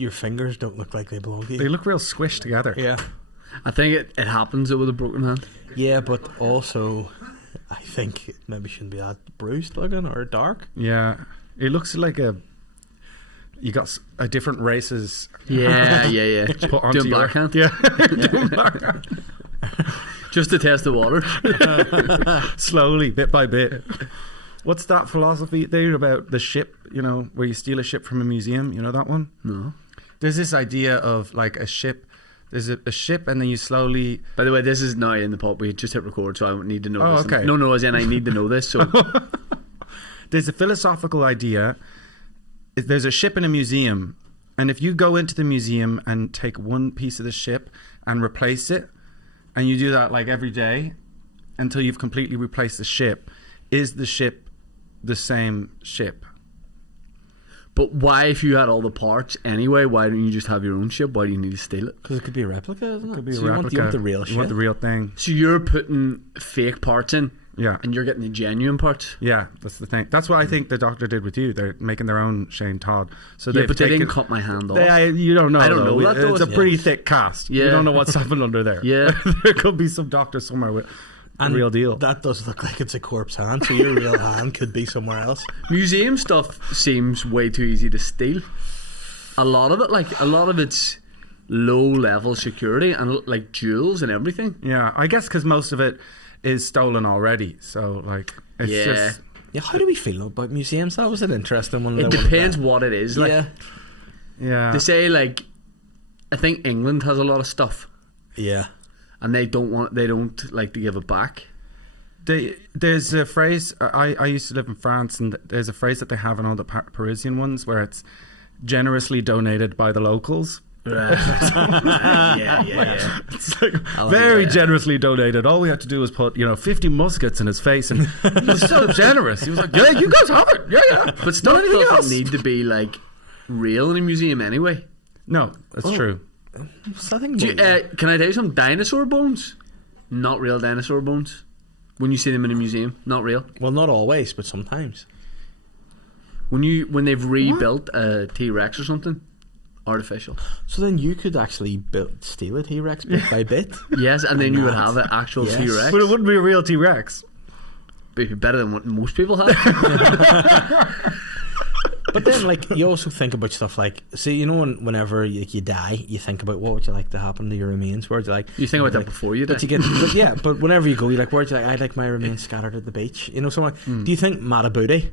your fingers don't look like they belong to you. They look real squished together. Yeah. I think it happens with a broken hand. Yeah, but also, I think it maybe shouldn't be that bruised looking or dark. Yeah, it looks like you got a different races. Yeah. Put onto Doing your backhand. Yeah. Doing backhand. Just to test the water. Slowly, bit by bit. What's that philosophy there about the ship, where you steal a ship from a museum? You know that one? No. There's this idea of like a ship. There's a ship, and then you slowly... By the way, this is now in the pub. We just hit record, so I don't need to know this. Okay. No, as in I need to know this. So there's a philosophical idea. There's a ship in a museum, and if you go into the museum and take one piece of the ship and replace it, and you do that like every day until you've completely replaced the ship, is the ship the same ship? But why, if you had all the parts anyway, why don't you just have your own ship? Why do you need to steal it? Because it could be a replica, isn't it? It could be So a replica. You want the real shit. You want the real thing. So you're putting fake parts in, Yeah. and you're getting the genuine parts. Yeah, that's the thing. That's what I think the Doctor did with you. They're making their own Shane Todd. So Yeah, they've but they taken, didn't cut my hand off. You don't know. I don't know that, though. It's a pretty thick cast. Yeah. You don't know what's happened under there. Yeah. There could be some doctor somewhere with the real deal. That does look like it's a corpse hand, so your real hand could be somewhere else. Museum stuff seems way too easy to steal. A lot of it's low level security and like jewels and everything. Yeah, I guess because most of it is stolen already. So like, it's Yeah. just Yeah, how do we feel about museums? That was an interesting one. It depends what it is. Like, yeah. they say like, I think England has a lot of stuff, Yeah. and they don't like to give it back. There's a phrase. I used to live in France, and there's a phrase that they have in all the Parisian ones where it's generously donated by the locals. Right. yeah. It's like very generously donated. All we had to do was put 50 muskets in his face, and he was so generous. He was like, "Yeah, you guys have it. Yeah." But stuff doesn't need to be like real in a museum anyway. No, that's true. Can I tell you some dinosaur bones? Not real dinosaur bones. When you see them in a museum, not real. Well, not always, but sometimes. When they've rebuilt a T-Rex or something, artificial. So then you could actually steal a T-Rex bit by bit. Yes, and then you would have an actual T-Rex. But it wouldn't be a real T-Rex. But it'd be better than what most people have. But then, like, you also think about stuff like, see, whenever you die, you think about what would you like to happen to your remains. Where would you like? You think about that before you die. But whenever you go, you're like, where'd you like? I'd like my remains scattered at the beach. Do you think Matabuti,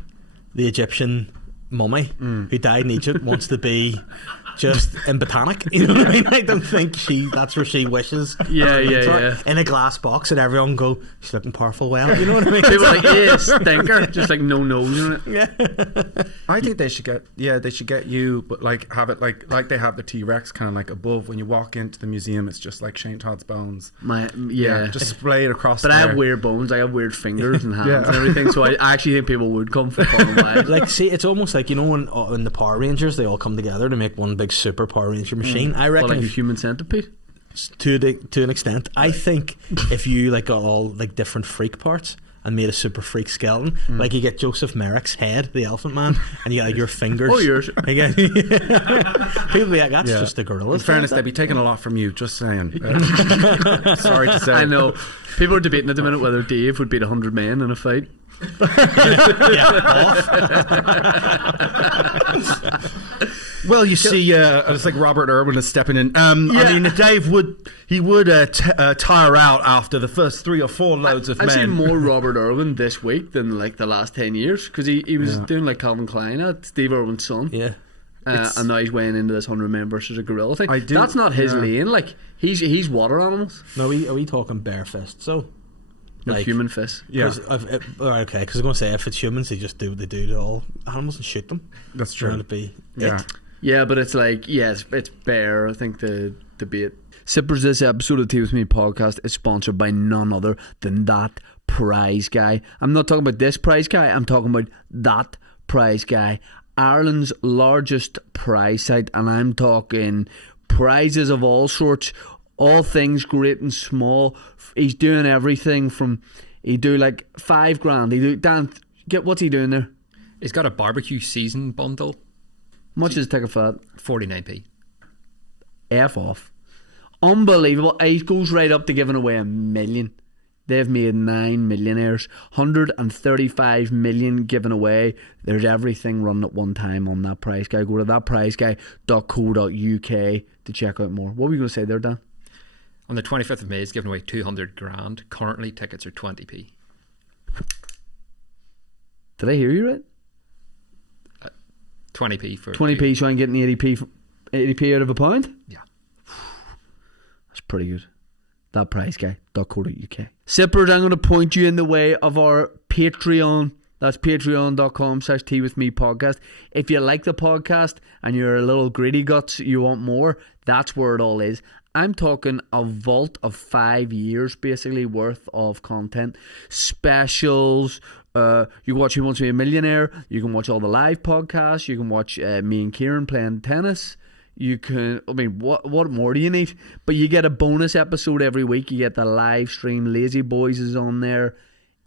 the Egyptian mummy who died in Egypt, wants to be just in Botanic? You know what I mean? I don't think that's where she wishes. Yeah. In a glass box, and everyone go, she's looking powerful. Well, you know what I mean? People are like, yeah, stinker, just like no nose in it. Yeah. I think they should get you, but like have it like they have the T-Rex kind of like above. When you walk into the museum, it's just like Shane Todd's bones. Just splayed across. But there. I have weird bones. I have weird fingers and hands and everything. So I actually think people would come for fun and why. Like, see, it's almost like when in the Power Rangers they all come together to make one big super Power Ranger machine. I reckon like a human centipede. To an extent, I think if you like got all like different freak parts and made a super freak skeleton, like you get Joseph Merrick's head, the Elephant Man, and you get like your fingers. Oh, yours. People be like, that's just a gorilla. In fairness, they'd be taking a lot from you. Just saying. Sorry to say. I know. People are debating at the minute whether Dave would beat 100 men in a fight. Well, you see, it's like Robert Irwin is stepping in. I mean, Dave would tire out after the first 3 or 4 loads of men. I've seen more Robert Irwin this week than like the last 10 years because he was doing like Calvin Klein at Steve Irwin's son. Yeah. And now he's weighing into this 100 men versus a gorilla thing. That's not his lane. Like he's water animals. No, are we talking bare fists? So. Like human fists. Yeah. Because I was going to say, if it's humans, they just do what they do to all animals and shoot them. That's true. Yeah, but it's like, it's bare, I think, the debate. Sippers, this episode of Tea With Me podcast is sponsored by none other than That Prize Guy. I'm not talking about this prize guy, I'm talking about That Prize Guy. Ireland's largest prize site, and I'm talking prizes of all sorts, all things great and small. He's doing everything from, he do like $5,000. Dan, what's he doing there? He's got a barbecue season bundle. How much does it take a fat? 49p. F off. Unbelievable. He goes right up to giving away $1 million. They've made 9 millionaires. 135 million given away. There's everything running at one time on That Prize Guy. Go to thatprizeguy.co.uk to check out more. What were you going to say there, Dan? On the 25th of May, it's giving away 200 grand. Currently, tickets are 20p. Did I hear you right? 20p for 20p, so I'm getting 80p out of a pound? Yeah. That's pretty good. Thatprizeguy.co.uk. Sippers, I'm going to point you in the way of our Patreon. That's patreon.com/Tea With Me podcast. If you like the podcast and you're a little greedy guts, you want more, that's where it all is. I'm talking a vault of 5 years basically worth of content. Specials. You can watch Who Wants to Be a Millionaire. You can watch all the live podcasts. You can watch me and Kieran playing tennis. You can, I mean, what more do you need? But you get a bonus episode every week. You get the live stream. Lazy Boys is on there.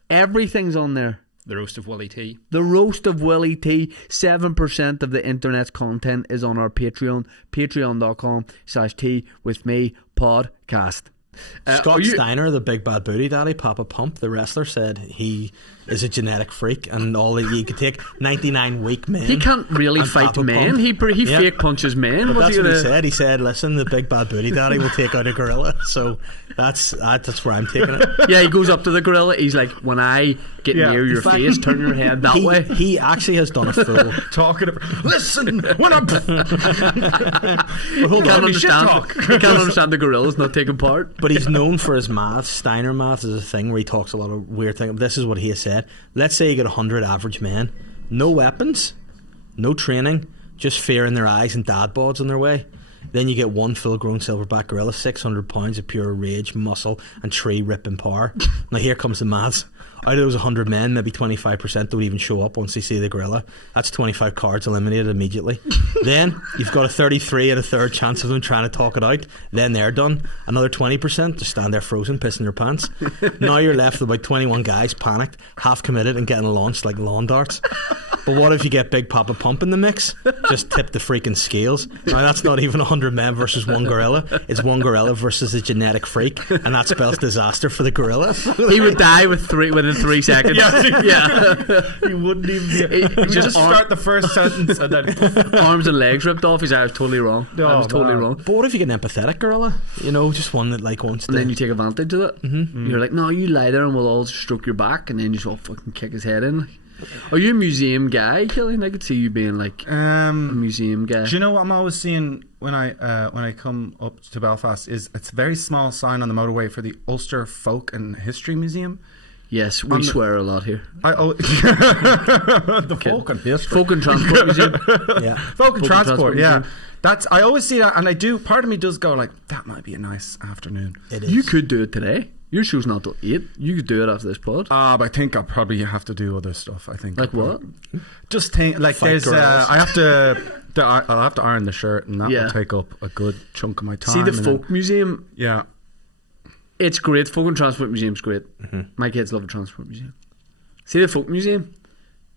Everything's on there. the roast of Willie T. The roast of Willie T. 7% of the internet's content is on our Patreon. Patreon.com/Tea With Me podcast. Scott Steiner, the big bad booty daddy, Papa Pump, the wrestler, said he is a genetic freak and all that he could take 99 weak men. He can't really fight Papa men. Pump. He fake punches men. But that's what he said. He said, "Listen, the big bad booty daddy will take out a gorilla." So that's where I'm taking it. Yeah, he goes up to the gorilla. He's like, "When I get near your face, turn your head that way." He actually has done a full talking about. Listen, when I'm. Hold on, he can't understand the gorilla's not taking part. But he's known for his maths. Steiner maths is a thing where he talks a lot of weird things. This is what he has said. Let's say you get 100 average men, no weapons, no training, just fear in their eyes and dad bods in their way. Then you get one full-grown silverback gorilla, 600 pounds of pure rage, muscle, and tree-ripping power. Now here comes the maths. Out of those 100 men, maybe 25% don't even show up once they see the gorilla. That's 25 cards eliminated immediately. Then you've got a 33 and a third chance of them trying to talk it out. Then they're done. Another 20% just stand there frozen, pissing their pants. Now you're left with about 21 guys panicked, half committed, and getting launched like lawn darts. But what if you get Big Papa Pump in the mix? Just tip the freaking scales. Now that's not even 100 men versus one gorilla. It's one gorilla versus a genetic freak, and that spells disaster for the gorilla. He would die within 3 seconds. Yeah. He wouldn't even be. He would just start the first sentence and then arms and legs ripped off. He's like, I was totally wrong. I was totally wrong. But what if you get an empathetic gorilla? You know, just one that like wants to. And then you take advantage of it. Mm-hmm. You're like, no, you lie there and we'll all stroke your back, and then you just all fucking kick his head in. Are you a museum guy, Killian? I could see you being like a museum guy. Do you know what I'm always seeing when I come up to Belfast is it's a very small sign on the motorway for the Ulster Folk and History Museum. Yes, we swear a lot here. The Folk and History. Folk and Transport Museum. Yeah. Folk and Transport, yeah. That's, I always see that, and I do, part of me does go like, that might be a nice afternoon. It is. You could do it today. Your show's not till 8. You could do it after this pod. But I think I'll probably have to do other stuff. I think. Like what? Just think like Fight there's. I'll have to iron the shirt, and that will take up a good chunk of my time. See the Folk Museum. Yeah. It's great. Folk and Transport Museum's great. Mm-hmm. My kids love the Transport Museum. See the Folk Museum.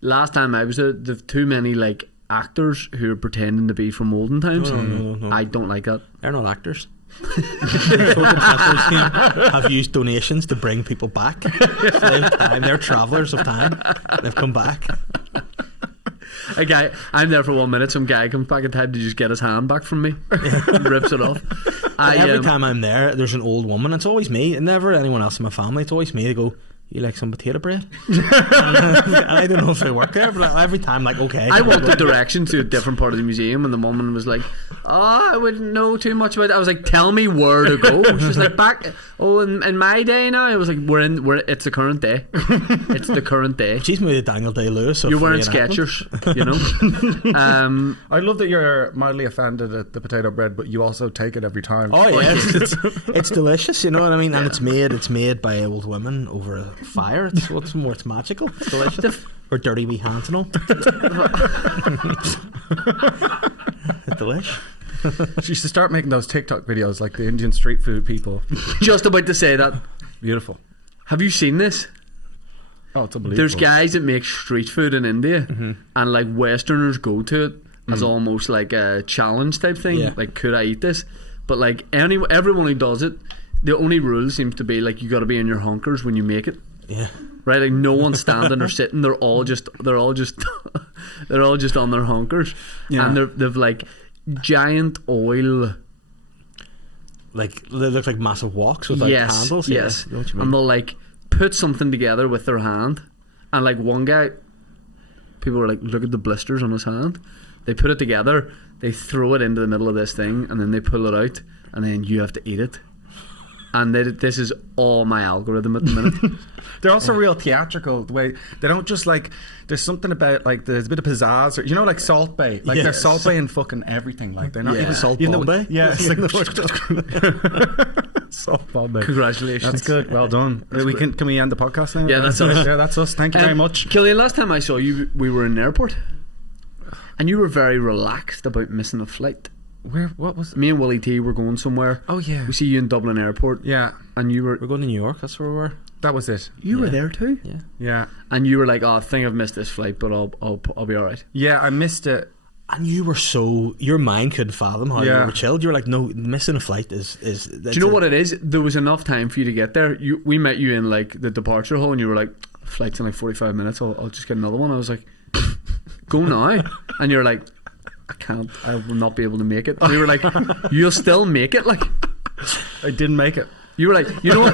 Last time I was there, there's too many like actors who are pretending to be from olden times. No. I don't like that. They're not actors. Folk and Transport Museum have used donations to bring people back. They're travellers of time. They've come back. A guy, I'm there for 1 minute. Some guy comes back in time to just get his hand back from me. And rips it off. Every time I'm there, there's an old woman. It's always me, and never anyone else in my family. It's always me. They go, "You like some potato bread?" I don't know if they work there, but every time, like, okay. I walked the direction to a different part of the museum, and the woman was like, "Oh, I wouldn't know too much about it." I was like, "Tell me where to go." She's like, "Back. Oh, in my day now." I was like, It's the current day. It's the current day. She's made a Daniel Day-Lewis. You're wearing Skechers, you know. I love that you're mildly offended at the potato bread, but you also take it every time. Oh yeah, it's delicious. You know what I mean? And it's made by old women over a fire. It's magical. It's delicious. Or dirty wee hands and all. It's delicious. She should start making those TikTok videos like the Indian street food people. Just about to say that. Beautiful. Have you seen this? Oh, it's unbelievable. There's guys that make street food in India, and like Westerners go to it as almost like a challenge type thing. Yeah. Like, could I eat this? But like everyone who does it, the only rule seems to be like you got to be in your hunkers when you make it. Yeah. Right, like no one's standing or sitting. They're all just on their hunkers, and they've like giant oil. Like they look like massive walks with like handles. Yes, I know what you mean. and they'll like put something together with their hand, and like one guy, people were like, look at the blisters on his hand. They put it together, they throw it into the middle of this thing, and then they pull it out, and then you have to eat it. And this is all my algorithm at the minute. They're also real theatrical. The way they don't just like. There's something about like there's a bit of pizzazz, or, like Salt Bay. Like they're Salt Bay in fucking everything. Like they're not even Salt Bombay. Yeah, it's like Salt Bombay. Congratulations. That's good. Well done. Can we end the podcast now? Yeah, that's us. Yeah, that's us. Thank you very much. Killian, last time I saw you, we were in an airport, and you were very relaxed about missing a flight. What was it? Me and Willie T were going somewhere. Oh yeah. We see you in Dublin airport. Yeah. And we're going to New York. That's where we were. That was it. You were there too. Yeah. Yeah. And you were like, "Oh, I think I've missed this flight, but I'll be all right." Yeah, I missed it. And you were your mind couldn't fathom how you were chilled. You were like, no, missing a flight is. Do you know what it is? There was enough time for you to get there. We met you in like the departure hall, and you were like, "Flight's in like 45 minutes. I'll just get another one." I was like, "Go now," and you're like, "I can't. I will not be able to make it." We were like, "You'll still make it." Like, I didn't make it. you were like, you know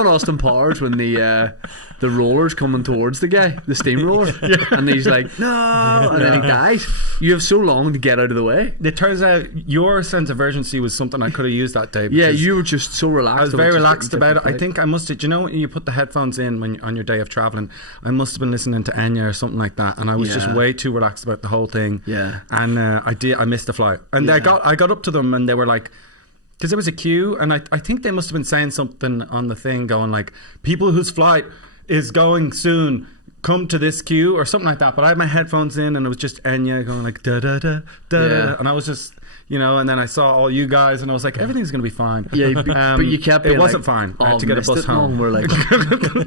in Austin Powers when the roller's coming towards the guy, the steamroller, and he's like, "No," and then he dies. You have so long to get out of the way. It turns out your sense of urgency was something I could have used that day. Yeah, you were just so relaxed. I was very relaxed about it. I think I must have. Do you know when you put the headphones in when on your day of traveling? I must have been listening to Enya or something like that, and I was just way too relaxed about the whole thing. Yeah, and I missed the flight, and I got up to them, and they were like. Because there was a queue, and I think they must have been saying something on the thing, going like, "People whose flight is going soon, come to this queue," or something like that. But I had my headphones in, and it was just Enya going like da da da da da, and I was just, and then I saw all you guys, and I was like, everything's gonna be fine. Yeah, but you kept. Being it wasn't like, fine. I had to get a bus home. We're like,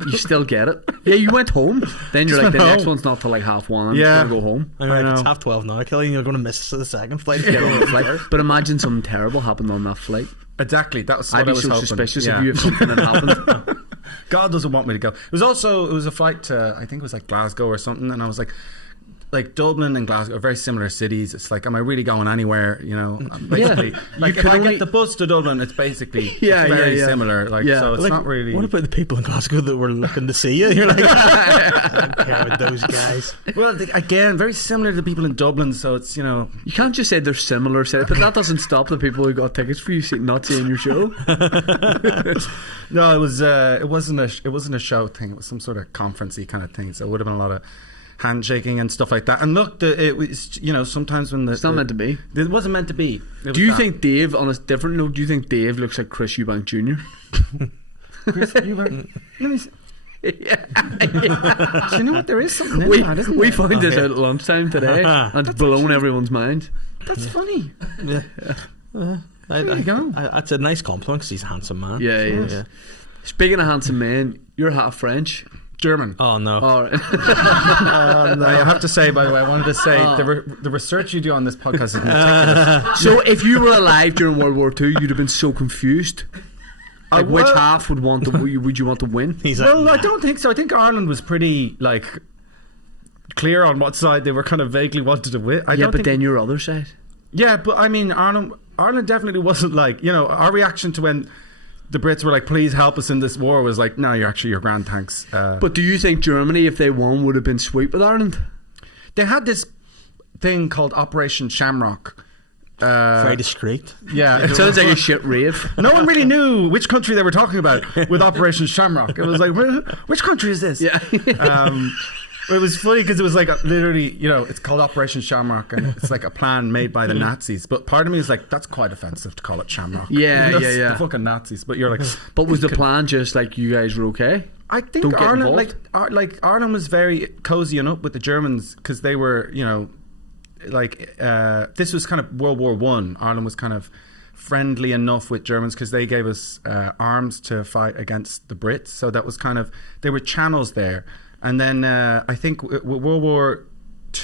you still get it. Yeah, you went home. Then you're like, the next one's not till like 1:30. Yeah, I'm gonna go home. I'm like, it's 12:30 now, Killian. You're gonna miss the second flight. Get on the flight. But imagine something terrible happened on that flight. Exactly, that was what I was hoping. I'd be so suspicious if you have something that happened. God doesn't want me to go. It was a flight to, I think it was like Glasgow or something, and I was like Dublin and Glasgow are very similar cities. It's like, am I really going anywhere? Basically, like if I get the bus to Dublin, it's basically very similar. Like, so it's not really. What about the people in Glasgow that were looking to see you? You're like, I don't care about those guys. Well, again, very similar to the people in Dublin. So it's you can't just say they're similar, but that doesn't stop the people who got tickets for you not seeing your show. No, it wasn't a show thing. It was some sort of conferencey kind of thing. So it would have been a lot of handshaking and stuff like that. And look, it was sometimes when it's not meant to be. It wasn't meant to be. Do you think Dave, on a different note, do you think Dave looks like Chris Eubank Jr.? Chris Eubank? Let me see. Yeah. Do you know what? There is something in that, isn't we there? found this out at lunchtime today, and it's blown everyone's mind. That's funny. Yeah. There you go. That's a nice compliment because he's a handsome man. Yeah, he is. Speaking of handsome men, you're half French. German. Oh no. All right. No. I have to say, by the way, I wanted to say the research you do on this podcast is meticulous. So if you were alive during World War II, you'd have been so confused. Like, which half would you want to win? I don't think so. I think Ireland was pretty clear on what side they were kind of vaguely wanted to win. But then your other side. Yeah, but I mean, Ireland definitely wasn't our reaction to when the Brits were like, "Please help us in this war," was like, "No, your grand thanks." But do you think Germany, if they won, would have been sweet with Ireland? They had this thing called Operation Shamrock. Very discreet. Yeah, it sounds like a shit rave. No one really knew which country they were talking about with Operation Shamrock. It was like, which country is this? Yeah. It was funny because it was like literally, it's called Operation Shamrock, and it's like a plan made by the Nazis. But part of me is like, that's quite offensive to call it Shamrock. Yeah, The fucking Nazis. But you're like, but was the plan just like you guys were okay? I think Ireland, Ireland was very cozying up with the Germans because they were, this was kind of World War One. Ireland was kind of friendly enough with Germans because they gave us arms to fight against the Brits. So that was kind of, there were channels there. And then I think World War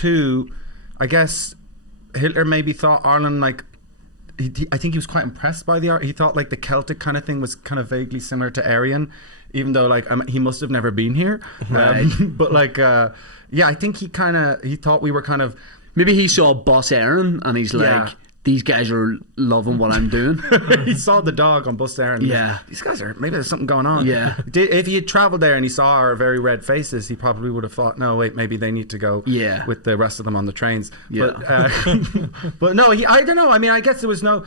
II, I guess Hitler maybe thought Ireland I think he was quite impressed by the art. He thought like the Celtic kind of thing was kind of vaguely similar to Aryan, even though like he must have never been here. Right. But like, I think he thought we were kind of. Maybe he saw Boss Aaron and he's like, Yeah. these guys are loving what I'm doing. He saw the dog on Bus Aaron. Yeah. These guys are, maybe there's something going on. Yeah. If he had travelled there and he saw our very red faces, he probably would have thought, no, wait, maybe they need to go Yeah. with the rest of them on the trains. Yeah. But no, I don't know. I mean, I guess there was no.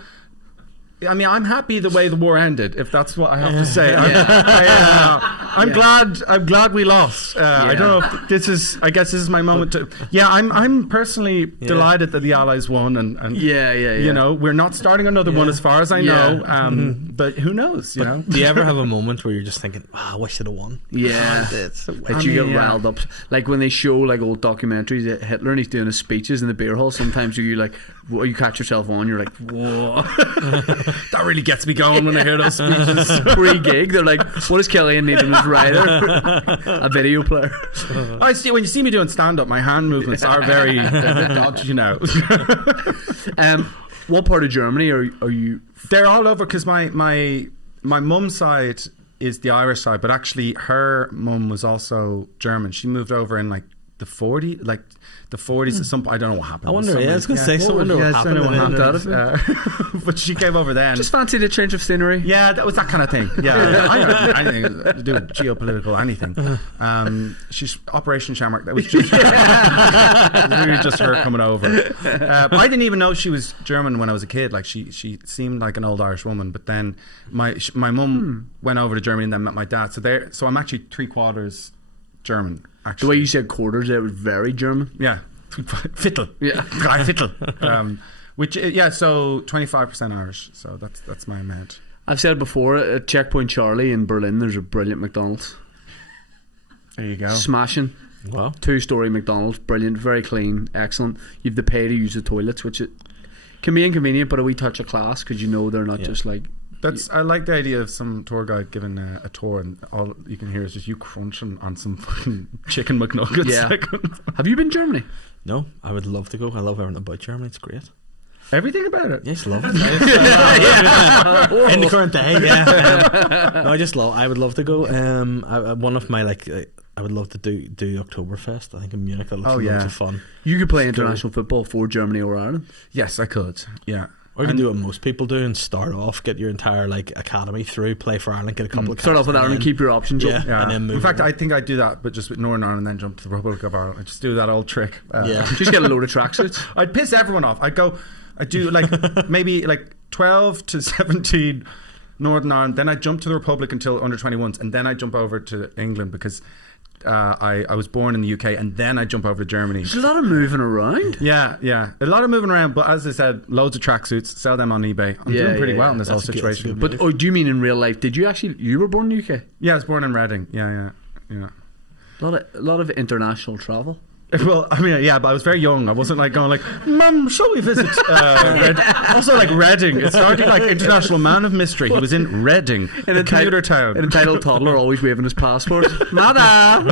I mean, I'm happy the way the war ended, if that's what I have to say. I'm glad we lost. I don't know if this is. I guess this is my moment to. Yeah, I'm personally delighted that the Allies won, and you know, we're not starting another one as far as I know. But who knows? You know. Do you ever have a moment where you're just thinking, "Wow, I wish I'd have won"? Yeah, like you get riled up. Like when they show like old documentaries of Hitler and he's doing his speeches in the beer hall. Sometimes you like, you catch yourself on. You're like, whoa. That really gets me going when I hear those speeches. Pre-gig, they're like, what does Killian need in his rider? A video player. I see, when you see me doing stand-up, my hand movements are very dodgy, you know. What part of Germany are you? They're all over, because my mum's side is the Irish side, but actually her mum was also German. She moved over in like the 40s, at some point. I don't know what happened. I wonder. I was going to say, I wonder what happened. I don't know what happened. But she came over then. Just fancied a change of scenery. Yeah, that was that kind of thing. Yeah, I don't know anything to do with geopolitical anything. She's Operation Shamrock. That was just her coming over. But I didn't even know she was German when I was a kid. Like she seemed like an old Irish woman. But then my mum went over to Germany and then met my dad. So I'm actually 3/4 German. Actually. The way you said quarters, it was very German. Yeah, Viertel. Yeah, Drei Viertel. Which so 25% Irish. So that's my amount. I've said before, at Checkpoint Charlie in Berlin, there's a brilliant McDonald's. There you go. Smashing. Wow. 2-story McDonald's, brilliant, very clean, excellent. You have to pay to use the toilets, which it can be inconvenient, but a wee touch of class because you know they're not just like. I like the idea of some tour guide giving a tour and all you can hear is just you crunching on some fucking chicken McNuggets. Yeah. Have you been to Germany? No, I would love to go. I love everything about Germany. It's great. Everything about it? Yes, love it. In the current day, no, I would love to go. One of my I would love to do Oktoberfest. I think in Munich that looks loads of fun. You could play international football for Germany or Ireland. Yes, I could. Yeah. Or you can do what most people do and start off, get your entire academy through, play for Ireland, get a couple of start off with Ireland, keep your options up. Yeah. And then move. In fact, I think I'd do that, but just with Northern Ireland and then jump to the Republic of Ireland. I'd just do that old trick. Just get a load of tracksuits. I'd piss everyone off. I'd do maybe 12 to 17 Northern Ireland, then I'd jump to the Republic until under 21s, and then I'd jump over to England because I was born in the UK, and then I jump over to Germany. There's a lot of moving around. Yeah, a lot of moving around. But as I said, loads of tracksuits. Sell them on eBay. I'm doing pretty well in this whole situation. But do you mean in real life? Did you actually? You were born in the UK? Yeah, I was born in Reading. Yeah. A lot of international travel. Well, I mean, yeah, but I was very young. I wasn't going Mum, shall we visit also Reading. It started like International Man of Mystery. He was in Reading, in a commuter town. An entitled toddler always waving his passport. Mother!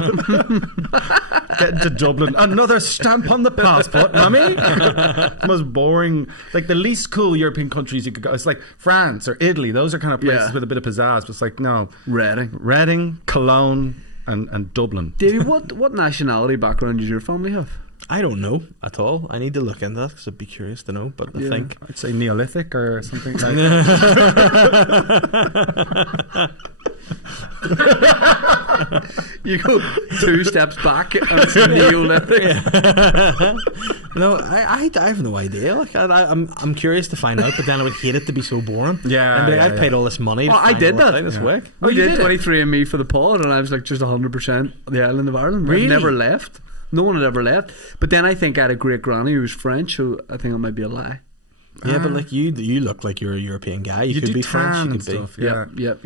Getting to Dublin. Another stamp on the passport, Mummy. The most boring, the least cool European countries you could go. It's like France or Italy. Those are kind of places with a bit of pizzazz. But it's no. Reading, Cologne, and Dublin. Davey, what nationality background does your family have? I don't know at all. I need to look into that because I'd be curious to know. But I think I'd say Neolithic or something like You go 2 steps back and it's Neolithic. No, I have no idea. I'm curious to find out, but then I would hate it to be so boring. Yeah, and I've paid all this money. I did that this week. We did 23andMe for the pod, and I was just 100% the island of Ireland. Really? I'd never left. No one had ever left. But then I think I had a great granny who was French, so I think it might be a lie. Yeah, but you look like you're a European guy. You could be French. You could be. Stuff, yeah. Yep.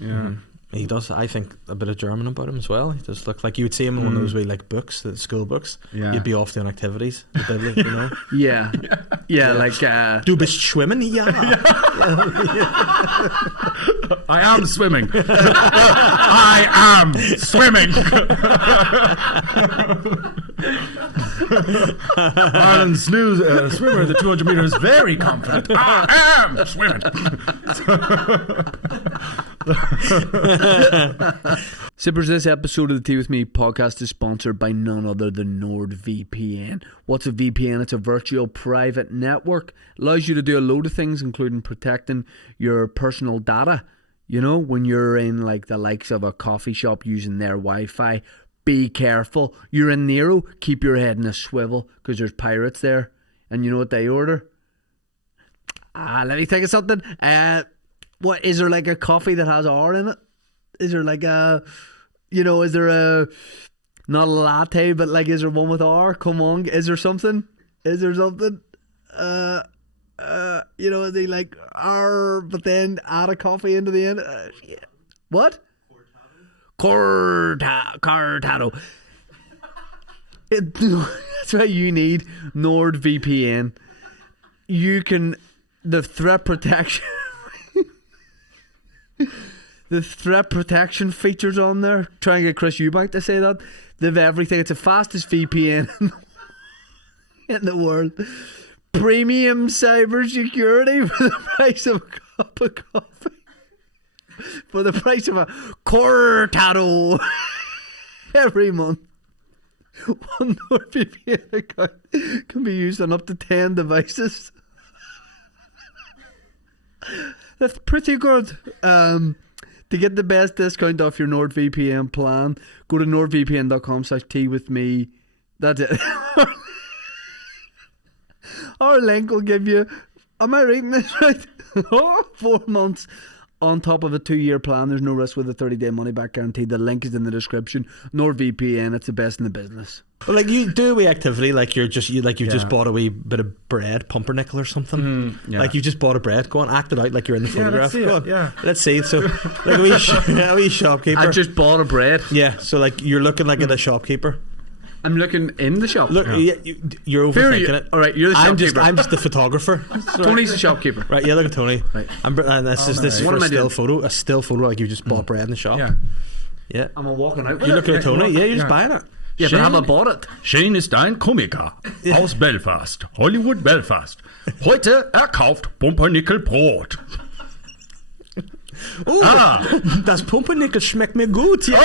Mm-hmm. He does. I think a bit of German about him as well. He does look like you would see him in one of those wee books, the school books. Yeah. You'd be off doing activities, you know. Yeah. Du bist schwimmen, ja. I am swimming. I am swimming. Ireland's swimmer in the 200 meters, very confident. I am swimming. Sippers, this episode of the Tea With Me podcast is sponsored by none other than NordVPN. What's a VPN? It's a virtual private network. Allows you to do a load of things, including protecting your personal data. You know, when you're in like the likes of a coffee shop using their Wi-Fi, be careful. You're in Nero, keep your head in a swivel because there's pirates there. And you know what they order? Let me think of something. What is there, like a coffee that has R in it? Is there like a, you know, is there a, not a latte, but like, is there one with R? Come on, is there something? Is there something? You know, is he like R, but then add a coffee into the end? Yeah. What? Cortado. That's why you need NordVPN. You can, the threat protection. The threat protection features on there. Try and get Chris Eubank to say that. They've everything. It's the fastest VPN in the world. Premium cyber security for the price of a cup of coffee. For the price of a cortado every month. One NordVPN account can be used on up to 10 devices. That's pretty good. To get the best discount off your NordVPN plan, go to nordvpn.com/teawithme. That's it. Our link will give you, am I reading this right? 4 months on top of a 2-year plan. There's no risk with a 30-day money-back guarantee. The link is in the description. NordVPN, it's the best in the business. Well, like you do a wee activity, like you've just bought a wee bit of bread, pumpernickel or something. Like you just bought a bread. Go on, act it out like you're in the photograph. Let's see it. So, like a wee shopkeeper. I just bought a bread. Yeah. So like you're looking like at a shopkeeper. I'm looking in the shop. Look, you're overthinking it. All right, you're the shopkeeper. I'm just the photographer. Tony's the shopkeeper. Right, yeah, look at Tony. Right. And this is for a still photo, like you just bought bread in the shop. Yeah. Am I walking out? You're looking at Tony. Yeah, you're just buying it. Yeah, but I haven't bought it. Shane ist ein Komiker aus Belfast, Hollywood, Belfast. Heute kauft Pumpernickel-Brot. Oh, das Pumpernickel schmeckt mir gut. Ja.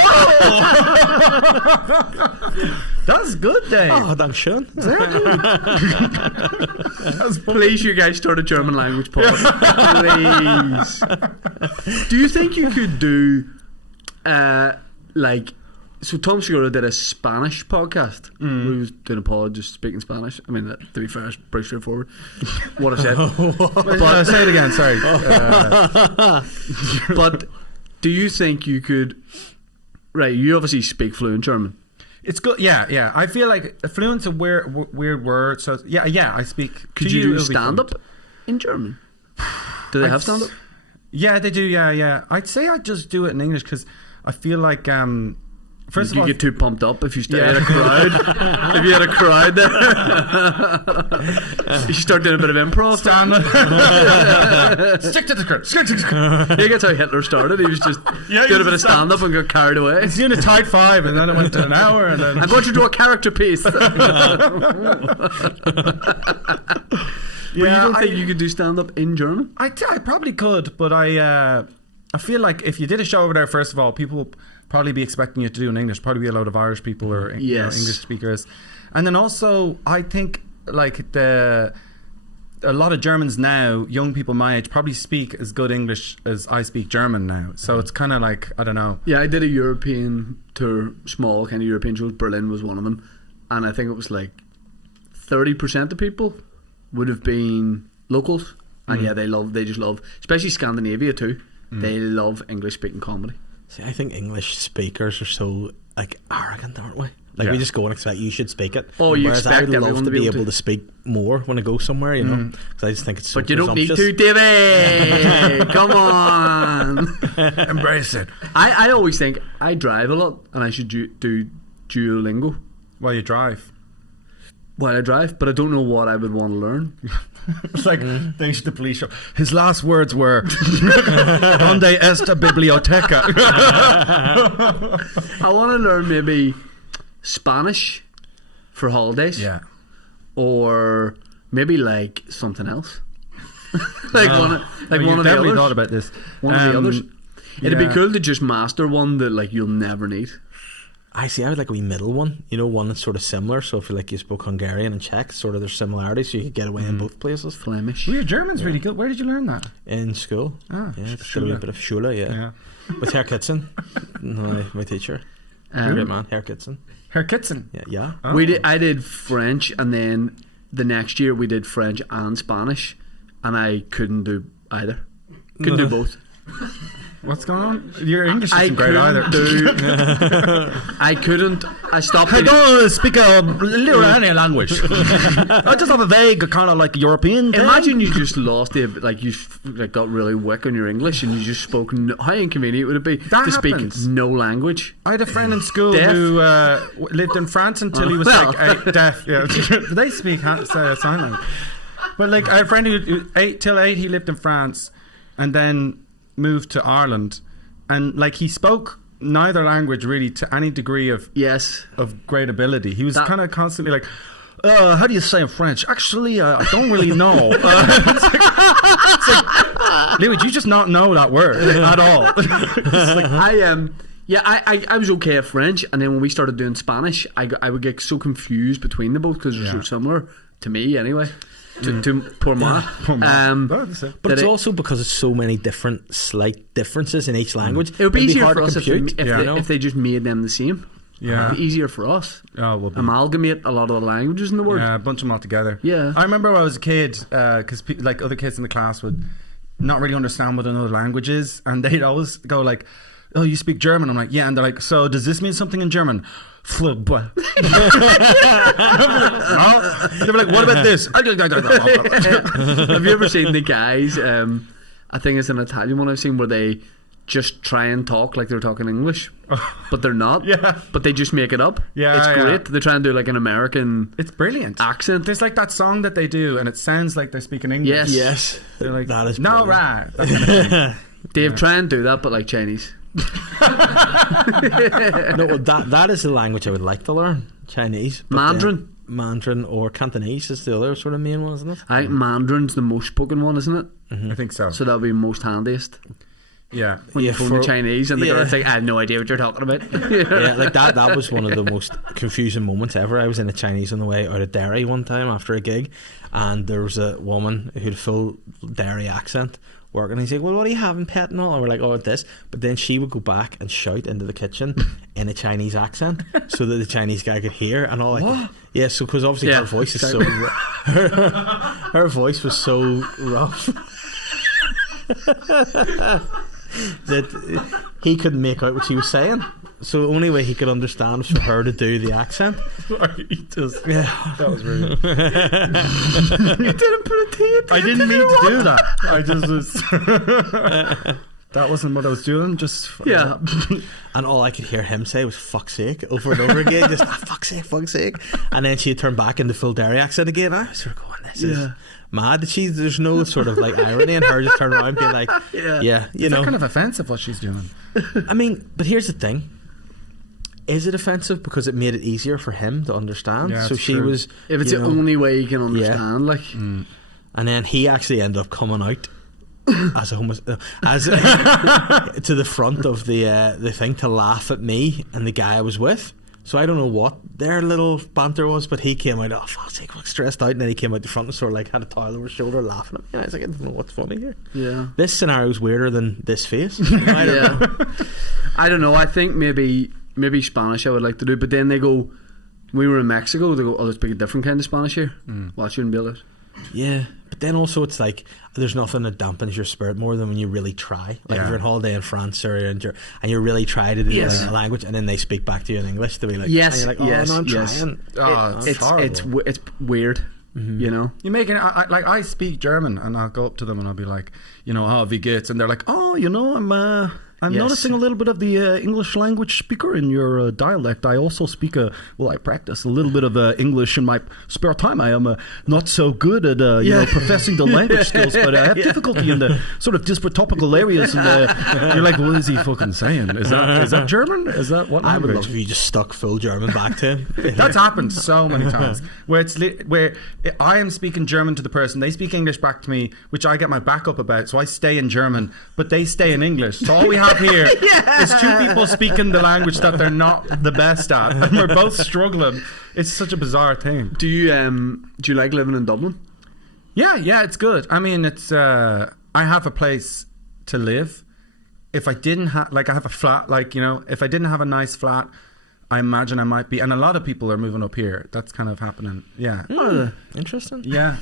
That's good, Dave. Oh, Dankeschön. Please, you guys start a German language podcast. Please. Do you think you could do, like, so Tom Segura did a Spanish podcast. He was doing a pod just speaking Spanish. I mean, to be fair, it's pretty straightforward. What I said. But say it again, sorry. But do you think you could, right, you obviously speak fluent German. It's good. Yeah. I feel like fluent's a weird word. So yeah, I speak. Could you do stand-up in German? Do they have stand-up? Yeah, they do. Yeah. I'd say I'd just do it in English because I feel like... First of all, you get too pumped up if you stay in a crowd. If you had a crowd there, you start doing a bit of improv. Stick to the script. Yeah, that's how Hitler started. He was just doing a bit of stand up and got carried away. It's in a tight 5, and then it went to an hour, and then I'm going to do a character piece. But you don't think you could do stand up in German? I probably could, but I feel like if you did a show over there, first of all, people probably be expecting you to do in English. Probably be a lot of Irish people or English speakers, and then also I think like a lot of Germans now, young people my age, probably speak as good English as I speak German now. So it's kind of like, I don't know. Yeah, I did a European tour, small kind of European shows. Berlin was one of them, and I think it was like 30% of people would have been locals, and they just love, especially Scandinavia too. They love English speaking comedy. See, I think English speakers are so like arrogant, aren't we? Like we just go and expect you should speak it. Oh, you Whereas expect I would love to be able to to speak more when I go somewhere, you know. Because I just think it's so But you don't need to, David. Come on, Embrace it. I always think I drive a lot and I should do Duolingo While you drive. while I drive, but I don't know what I would want to learn. It's like things the police show. His last words were "Donde esta biblioteca?" I want to learn maybe Spanish for holidays. Yeah. Or maybe like something else. Like one of the definitely others. thought about this. One of the others. It'd be yeah. cool to just master one that like you'll never need. I would like a wee middle one. You know, one that's sort of similar. So if you spoke Hungarian and Czech, sort of there's similarities, so you could get away in both places. Flemish. Well, your German's really good. Where did you learn that? In school. Ah, Yeah, just did a Schule. wee bit of Schule, yeah. With Herr Kitson, my teacher. Great man, Herr Kitson. Herr Kitson. Yeah. Oh. I did French, and then the next year we did French and Spanish, and I couldn't do either. Couldn't do both. What's going on? Your English I isn't great either. I couldn't. I stopped. I don't speak a Lithuanian language. I just have a vague kind of like European thing. Imagine you just lost it, like you got really weak on your English, and you just spoke. How inconvenient would it be That to happens. speak no language? I had a friend in school Deaf? who lived in France until he was Well. like 8, deaf. Yeah, they speak sign language. But like I had a friend who 8 till 8 he lived in France, and then moved to Ireland, and like he spoke neither language really to any degree of Yes. great ability. He was That- kind of constantly like, how do you say in French? Actually, I don't really know. It's like, Louis, you just not know that word at all. I was okay at French, and then when we started doing Spanish, I would get so confused between the both because they're so similar to me anyway. To poor ma. Poor ma. Oh, that's it. But it's it- also because it's so many different slight differences in each language. It would be easier hard for to us if compute, if they just made them the same. Yeah. It'd be easier for us. Oh, well, Amalgamate a lot of the languages in the world. yeah, bunch them all together. Yeah. I remember when I was a kid, because like other kids in the class would not really understand what another language is, and they'd always go like, "Oh, you speak German?" I'm like, "Yeah," and they're like, "So does this mean something in German?" They were like, "What about this?" Have you ever seen the guys? I think it's an Italian one I've seen where they just try and talk like they're talking English, but they're not. Yeah. But they just make it up. Yeah, it's yeah. great. They try and do like an American It's brilliant. accent. There's like that song that they do, and it sounds like they're speaking English. Yes. Yes, They're like, that is no, brilliant. right. That kind of thing. Dave, try and do that, but like Chinese. No, that is the language I would like to learn. Chinese, but Mandarin. then Mandarin or Cantonese is the other sort of main one, isn't it? I think Mandarin's the most spoken one, isn't it? I think so. So that'll be most handiest. Yeah. When Yeah, you phone for- the Chinese and they're yeah. going to say, I have no idea what you're talking about. Yeah, like that was one of the most confusing moments ever. I was in a Chinese on the way out of Derry one time after a gig, and there was a woman who had a full Derry accent working, and he's like, "Well, what are you having, pet?" and all, and we're like, "Oh, this," but then she would go back and shout into the kitchen in a Chinese accent so that the Chinese guy could hear, and all like, yeah, so because obviously Yeah. her voice is so her voice was so rough that he couldn't make out what she was saying. So the only way he could understand was for her to do the accent. That was rude. You didn't put a T in I didn't mean to do that. I just was. That wasn't what I was doing. Just Yeah. And all I could hear him say was "fuck's sake" over and over again. Just fuck's sake. And then she turned back into full Derry accent again. I was sort of going, "This is mad." There's no sort of like irony in her just turning around and being like, "Yeah, you It's know." kind of offensive what she's doing. I mean, but here's the thing. Is it offensive because it made it easier for him to understand? Yeah, so it's she true. was. If it's you the know, only way you can understand, like. and then he actually ended up coming out as a to the front of the thing to laugh at me and the guy I was with. So I don't know what their little banter was, but he came out, "Oh fuck's sake, stressed out," and then he came out the front and sort of like had a towel over his shoulder laughing at me, and I was like, "I don't know what's funny here." Yeah. This scenario is weirder than this face. I don't know. I don't know. I think maybe Spanish I would like to do, but then they go. We were in Mexico. They go, "Oh, let's speak a different kind of Spanish here." Watch you and be like, Yeah, but then also it's like there's nothing that dampens your spirit more than when you really try. Like if you're on holiday in France or and you really try to do Yes. a language, and then they speak back to you in English, to be like, Yes, and you're like, "Oh, yes, no, I'm yes. trying." Oh, it's horrible. it's weird, you know. You make it like I speak German, and I'll go up to them and I'll be like, "Oh, wie geht's?" And they're like, "Oh, I'm I'm Yes. noticing a little bit of the English language speaker in your dialect. I also speak I practice a little bit of English in my spare time. I am not so good at professing the language skills, but I have difficulty in the sort of disparate topical areas. And you're like, what is he fucking saying? Is that German? Is that what I would language? love if you just stuck full German back to him. That's happened so many times where where I am speaking German to the person, they speak English back to me, which I get my back up about, so I stay in German, but they stay in English. So all we have here is two people speaking the language that they're not the best at, and we're both struggling. It's such a bizarre thing. Do you like living in Dublin? Yeah, it's good. I mean, it's I have a place to live. If I didn't have, I have a flat, if I didn't have a nice flat, I imagine I might be, and a lot of people are moving up here. That's kind of happening. Yeah. Interesting. Yeah.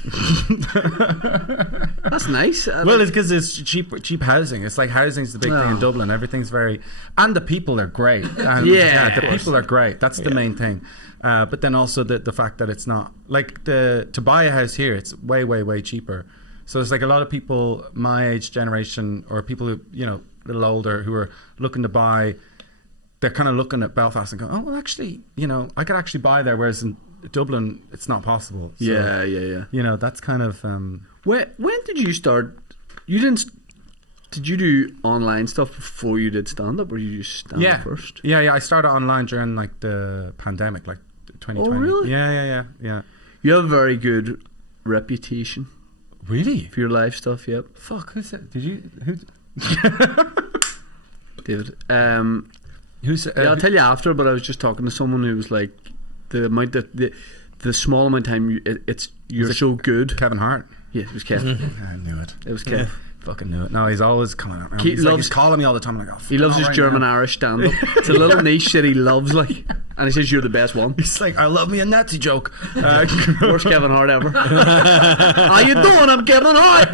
That's nice. Well, it's because it's cheap housing. It's like housing's the big thing in Dublin. Everything's and the people are great. And the people are great. That's the main thing. But then also the fact that it's not to buy a house here, it's way, way, way cheaper. So it's like a lot of people my age generation, or people who, a little older, who are looking to buy, they're kind of looking at Belfast and going, oh, well, actually, I could actually buy there, whereas in Dublin, it's not possible. So, yeah. That's kind of... When did you start? Did you do online stuff before you did stand-up, or you just stand-up first? Yeah. I started online during, the pandemic, 2020. Oh, really? Yeah. You have a very good reputation Really? for your live stuff, yep. Fuck, who said... Did you... Who... David. Who's... I'll tell you after, but I was just talking to someone who was like, the amount that... The small amount of time you're so good. Kevin Hart? Yeah, it was Kev. I knew it. It was Kev. Fucking knew it. No, he's always coming out. He's calling me all the time. I'm like, he loves his German-Irish stand-up. It's a little niche that he loves, and he says you're the best one. He's like, I love me a Nazi joke. Worst Kevin Hart ever. How you doing? I'm Kevin Hart.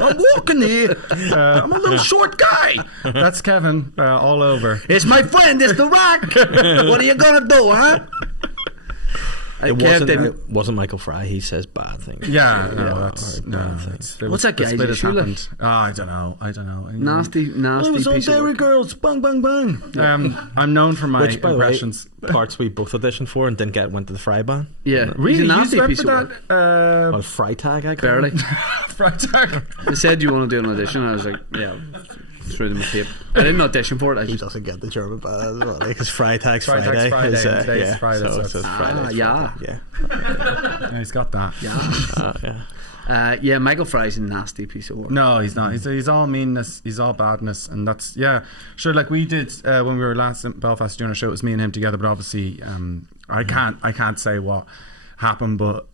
I'm walking here. I'm a little short guy. That's Kevin all over. It's my friend. It's The Rock. What are you gonna do, huh? It wasn't Michael Fry. He says bad things. Yeah, that's what's that guy's issue like? I don't know. Nasty I was on piece of Dairy work. Girls. Bang, bang, bang. I'm known for my Which, by the way, impressions. parts we both auditioned for and didn't went to the Fry ban. Yeah, Really? he's a You nasty went piece for of work. that? Well, Fry tag, I call Barely. it. Freitag. They said you want to do an audition, and I was like, yeah. Threw them a tape. I didn't audition for it. I He just doesn't get the German bad as well, because Fry tag's Freitag's Friday. Friday, is, and today's yeah, Friday, so so it says it's- Friday. yeah. Yeah. He's got that. Yeah, Michael Fry's a nasty piece of work. No, he's not. He's all meanness. He's all badness, and that's sure. Like we did when we were last in Belfast doing a show. It was me and him together, but obviously, I can't say what happened, but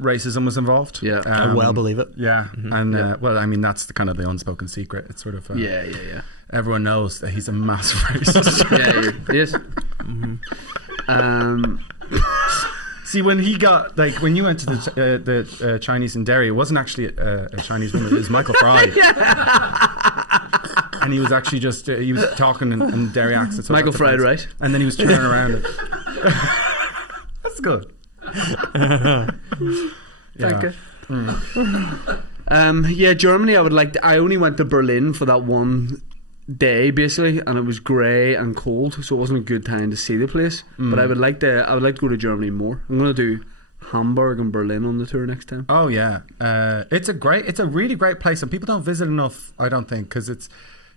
racism was involved. Yeah. I well believe it. Yeah, and well, I mean that's the kind of the unspoken secret. It's sort of Yeah. Everyone knows that he's a massive racist. Yeah, he is. See, when he got when you went to the Chinese in Derry, it wasn't actually a Chinese woman. It was Michael Fry, and he was actually just he was talking in Derry accent. So Michael Fry, right? And then he was turning around. That's good. Thank you. Yeah, Germany. I only went to Berlin for that one day, basically, and it was grey and cold, so it wasn't a good time to see the place. But I would like to go to Germany more. I'm going to do Hamburg and Berlin on the tour next time. Oh yeah, it's a really great place, and people don't visit enough, I don't think, because it's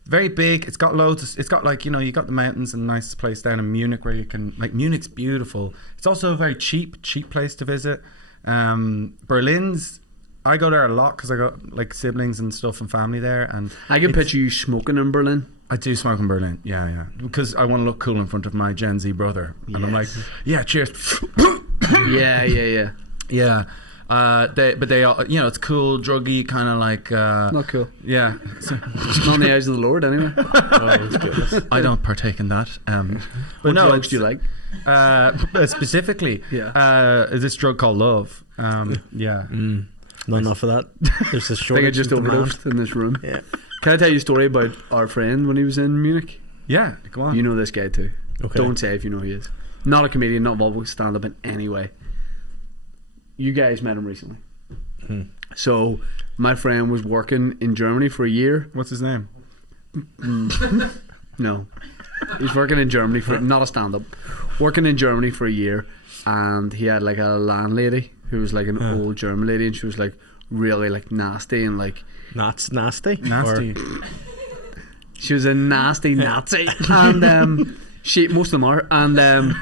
very big. It's got loads. It's got you got the mountains and a nice place down in Munich where you can Munich's beautiful. It's also a very cheap place to visit. Berlin's. I go there a lot because I got siblings and stuff and family there, and I can picture you smoking in Berlin. I do smoke in Berlin, yeah, because I want to look cool in front of my Gen Z brother, and I'm like, yeah, cheers, yeah. They all, it's cool, druggy, kind of not cool. Yeah, It's not in the eyes of the Lord, anyway. I don't partake in that. What drugs do you like? Specifically, is this drug called love? Yeah. Not enough of that. There's a I think I shortage. just of demand. overdosed in this room. Yeah. Can I tell you a story about our friend when he was in Munich? Yeah, go on. You know this guy too. Okay. Don't say if you know who he is. Not a comedian, not involved with stand-up in any way. You guys met him recently. So my friend was working in Germany for a year. What's his name? No. He's working in Germany for not a stand-up. Working in Germany for a year, and he had like a landlady who was like an old German lady, and she was like really like nasty and like Nasty. she was a nasty Nazi, and she most of them are, and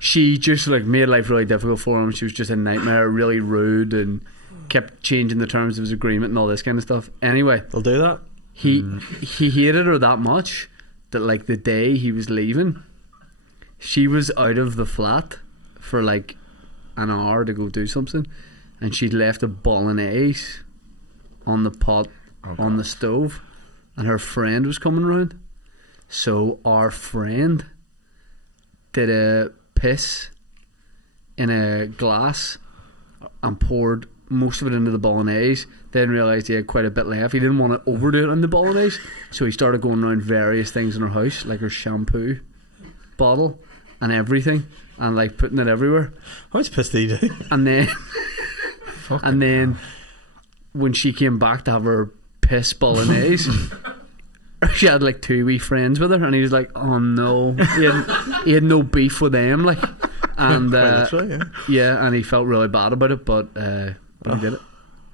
she just like made life really difficult for him. She was just a nightmare, really rude, and kept changing the terms of his agreement and all this kind of stuff. Anyway, They'll do that. he hated her that much that like the day he was leaving, she was out of the flat for like an hour to go do something, and she'd left a bolognese on the pot on the stove, and her friend was coming round, so our friend did a piss in a glass and poured most of it into the bolognese, then realised he had quite a bit left. He didn't want to overdo it on the bolognese, so he started going around various things in her house, like her shampoo bottle and everything, and like putting it everywhere. How much piss did he do? And then when she came back to have her piss bolognese, she had like 2 wee friends with her, and he was like, oh no, he had no beef with them, like, and yeah, and he felt really bad about it, but he did it.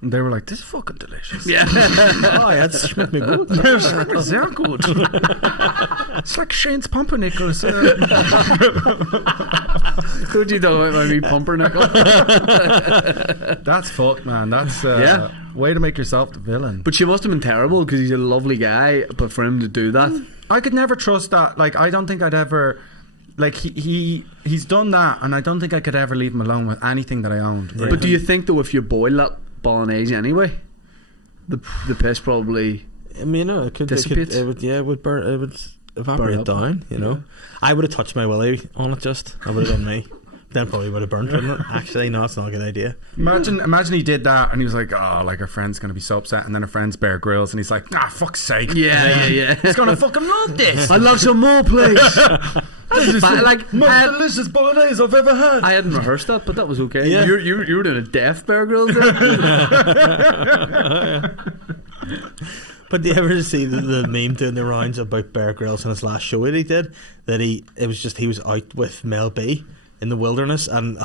And they were like, this is fucking delicious. Yeah. Oh, yeah, it's schmeckt mir gut. Sehr gut. It's like Shane's pumpernickels. Could you talk about my wee pumpernickel? That's fucked, man. That's Yeah. way to make yourself the villain. But she must have been terrible because he's a lovely guy, but for him to do that, I could never trust that. Like, I don't think I'd ever. Like, he's done that, and I don't think I could ever leave him alone with anything that I owned. But do you think though, if you boil that bolognese anyway, the piss probably I mean, no, it could dissipates? it would burn. It would evaporate Burn up. down. You know, I would have touched my willy on it. Just I would have done me. Then probably would have burnt, wouldn't it? Actually, no, it's not a good idea. Imagine he did that, and he was like, oh, like, her friend's gonna be so upset, and then her friend's Bear Grylls, and he's like, ah, fuck's sake. Yeah. He's gonna fucking love this. I love some more, please. Like, Most delicious bolognese I've ever had. I hadn't rehearsed that, but that was okay. Yeah. You were doing a deaf Bear Grylls there. But do you ever see the meme doing the rounds about Bear Grylls in his last show that he did? That he was out with Mel B in the wilderness, and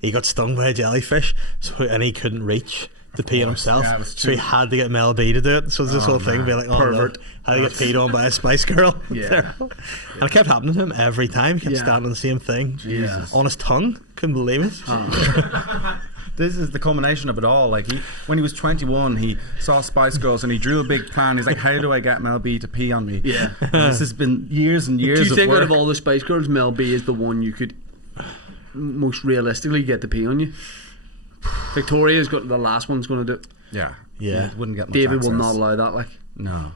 he got stung by a jellyfish, and he couldn't reach to pee on himself, yeah, so he had to get Mel B to do it. So this whole thing being like, pervert, how to get peed on by a Spice Girl. Yeah. And it kept happening to him every time. He kept standing the same thing on his tongue. Couldn't believe it. This is the culmination of it all. Like, when he was 21, he saw Spice Girls and he drew a big plan. He's like, how do I get Mel B to pee on me? Yeah. And this has been years and years Do you of think work. out of all the Spice Girls, Mel B is the one you could most realistically get to pee on you? Victoria's got the last one's going to do it. Yeah. Yeah. It wouldn't get much David access. will not allow that. Like, No.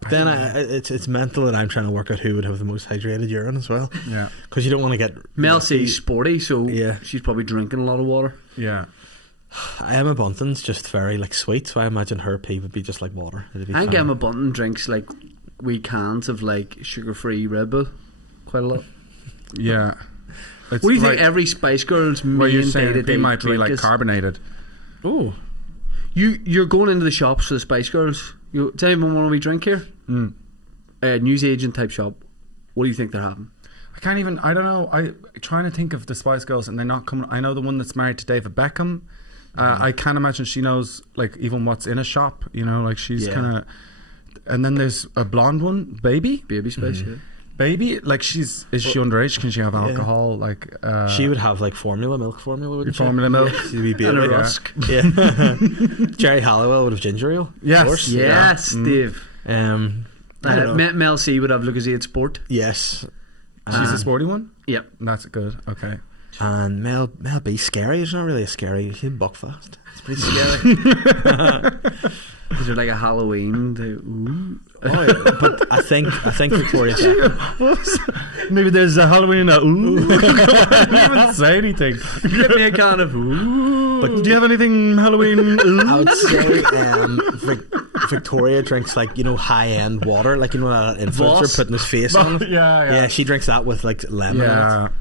But then it's mental that I'm trying to work out who would have the most hydrated urine as well. Yeah. Because you don't want to get Mel C's sporty, so Yeah. she's probably drinking a lot of water. Yeah. Emma Bunton's just very like sweet, so I imagine her pee would be just like water. It'd be I think fine. Emma Bunton drinks like wee cans of like sugar-free Red Bull quite a lot. Yeah. It's What do you think like- every Spice Girl's Well, you're main saying day-to-day it might be drink like is? carbonated. Oh, You're going into the shops for the Spice Girls. Tell anyone what we drink here? Newsagent type shop. What do you think they're having? I don't know. I'm trying to think of the Spice Girls, and they're not coming. I know the one that's married to David Beckham. I can't imagine she knows like even what's in a shop. You know, like she's Yeah. kind of. And then there's a blonde one, Baby. Baby Spice, yeah. Baby, like is she underage? Can she have alcohol? Like she would have like milk formula, wouldn't she? formula milk. She'd be And a baby. rusk. Yeah. Jerry Halliwell would have ginger ale. Yes. Of course. Yes, Dave. I don't know. Mel C would have Lucozade Sport. Yes. She's a sporty one. Yep. That's good. Okay. And Mel B scary. It's not really a scary. She's Buckfast. It's pretty scary. Is there like a Halloween? Ooh. Oh, yeah, but I think Victoria Beckham. Maybe there's a Halloween. Ooh. I didn't even say anything. Give me a can of ooh. But do you have anything Halloween? I would say Victoria drinks like high end water, like that influencer Voss. putting his face on it. Yeah. She drinks that with like lemon. In Yeah. it.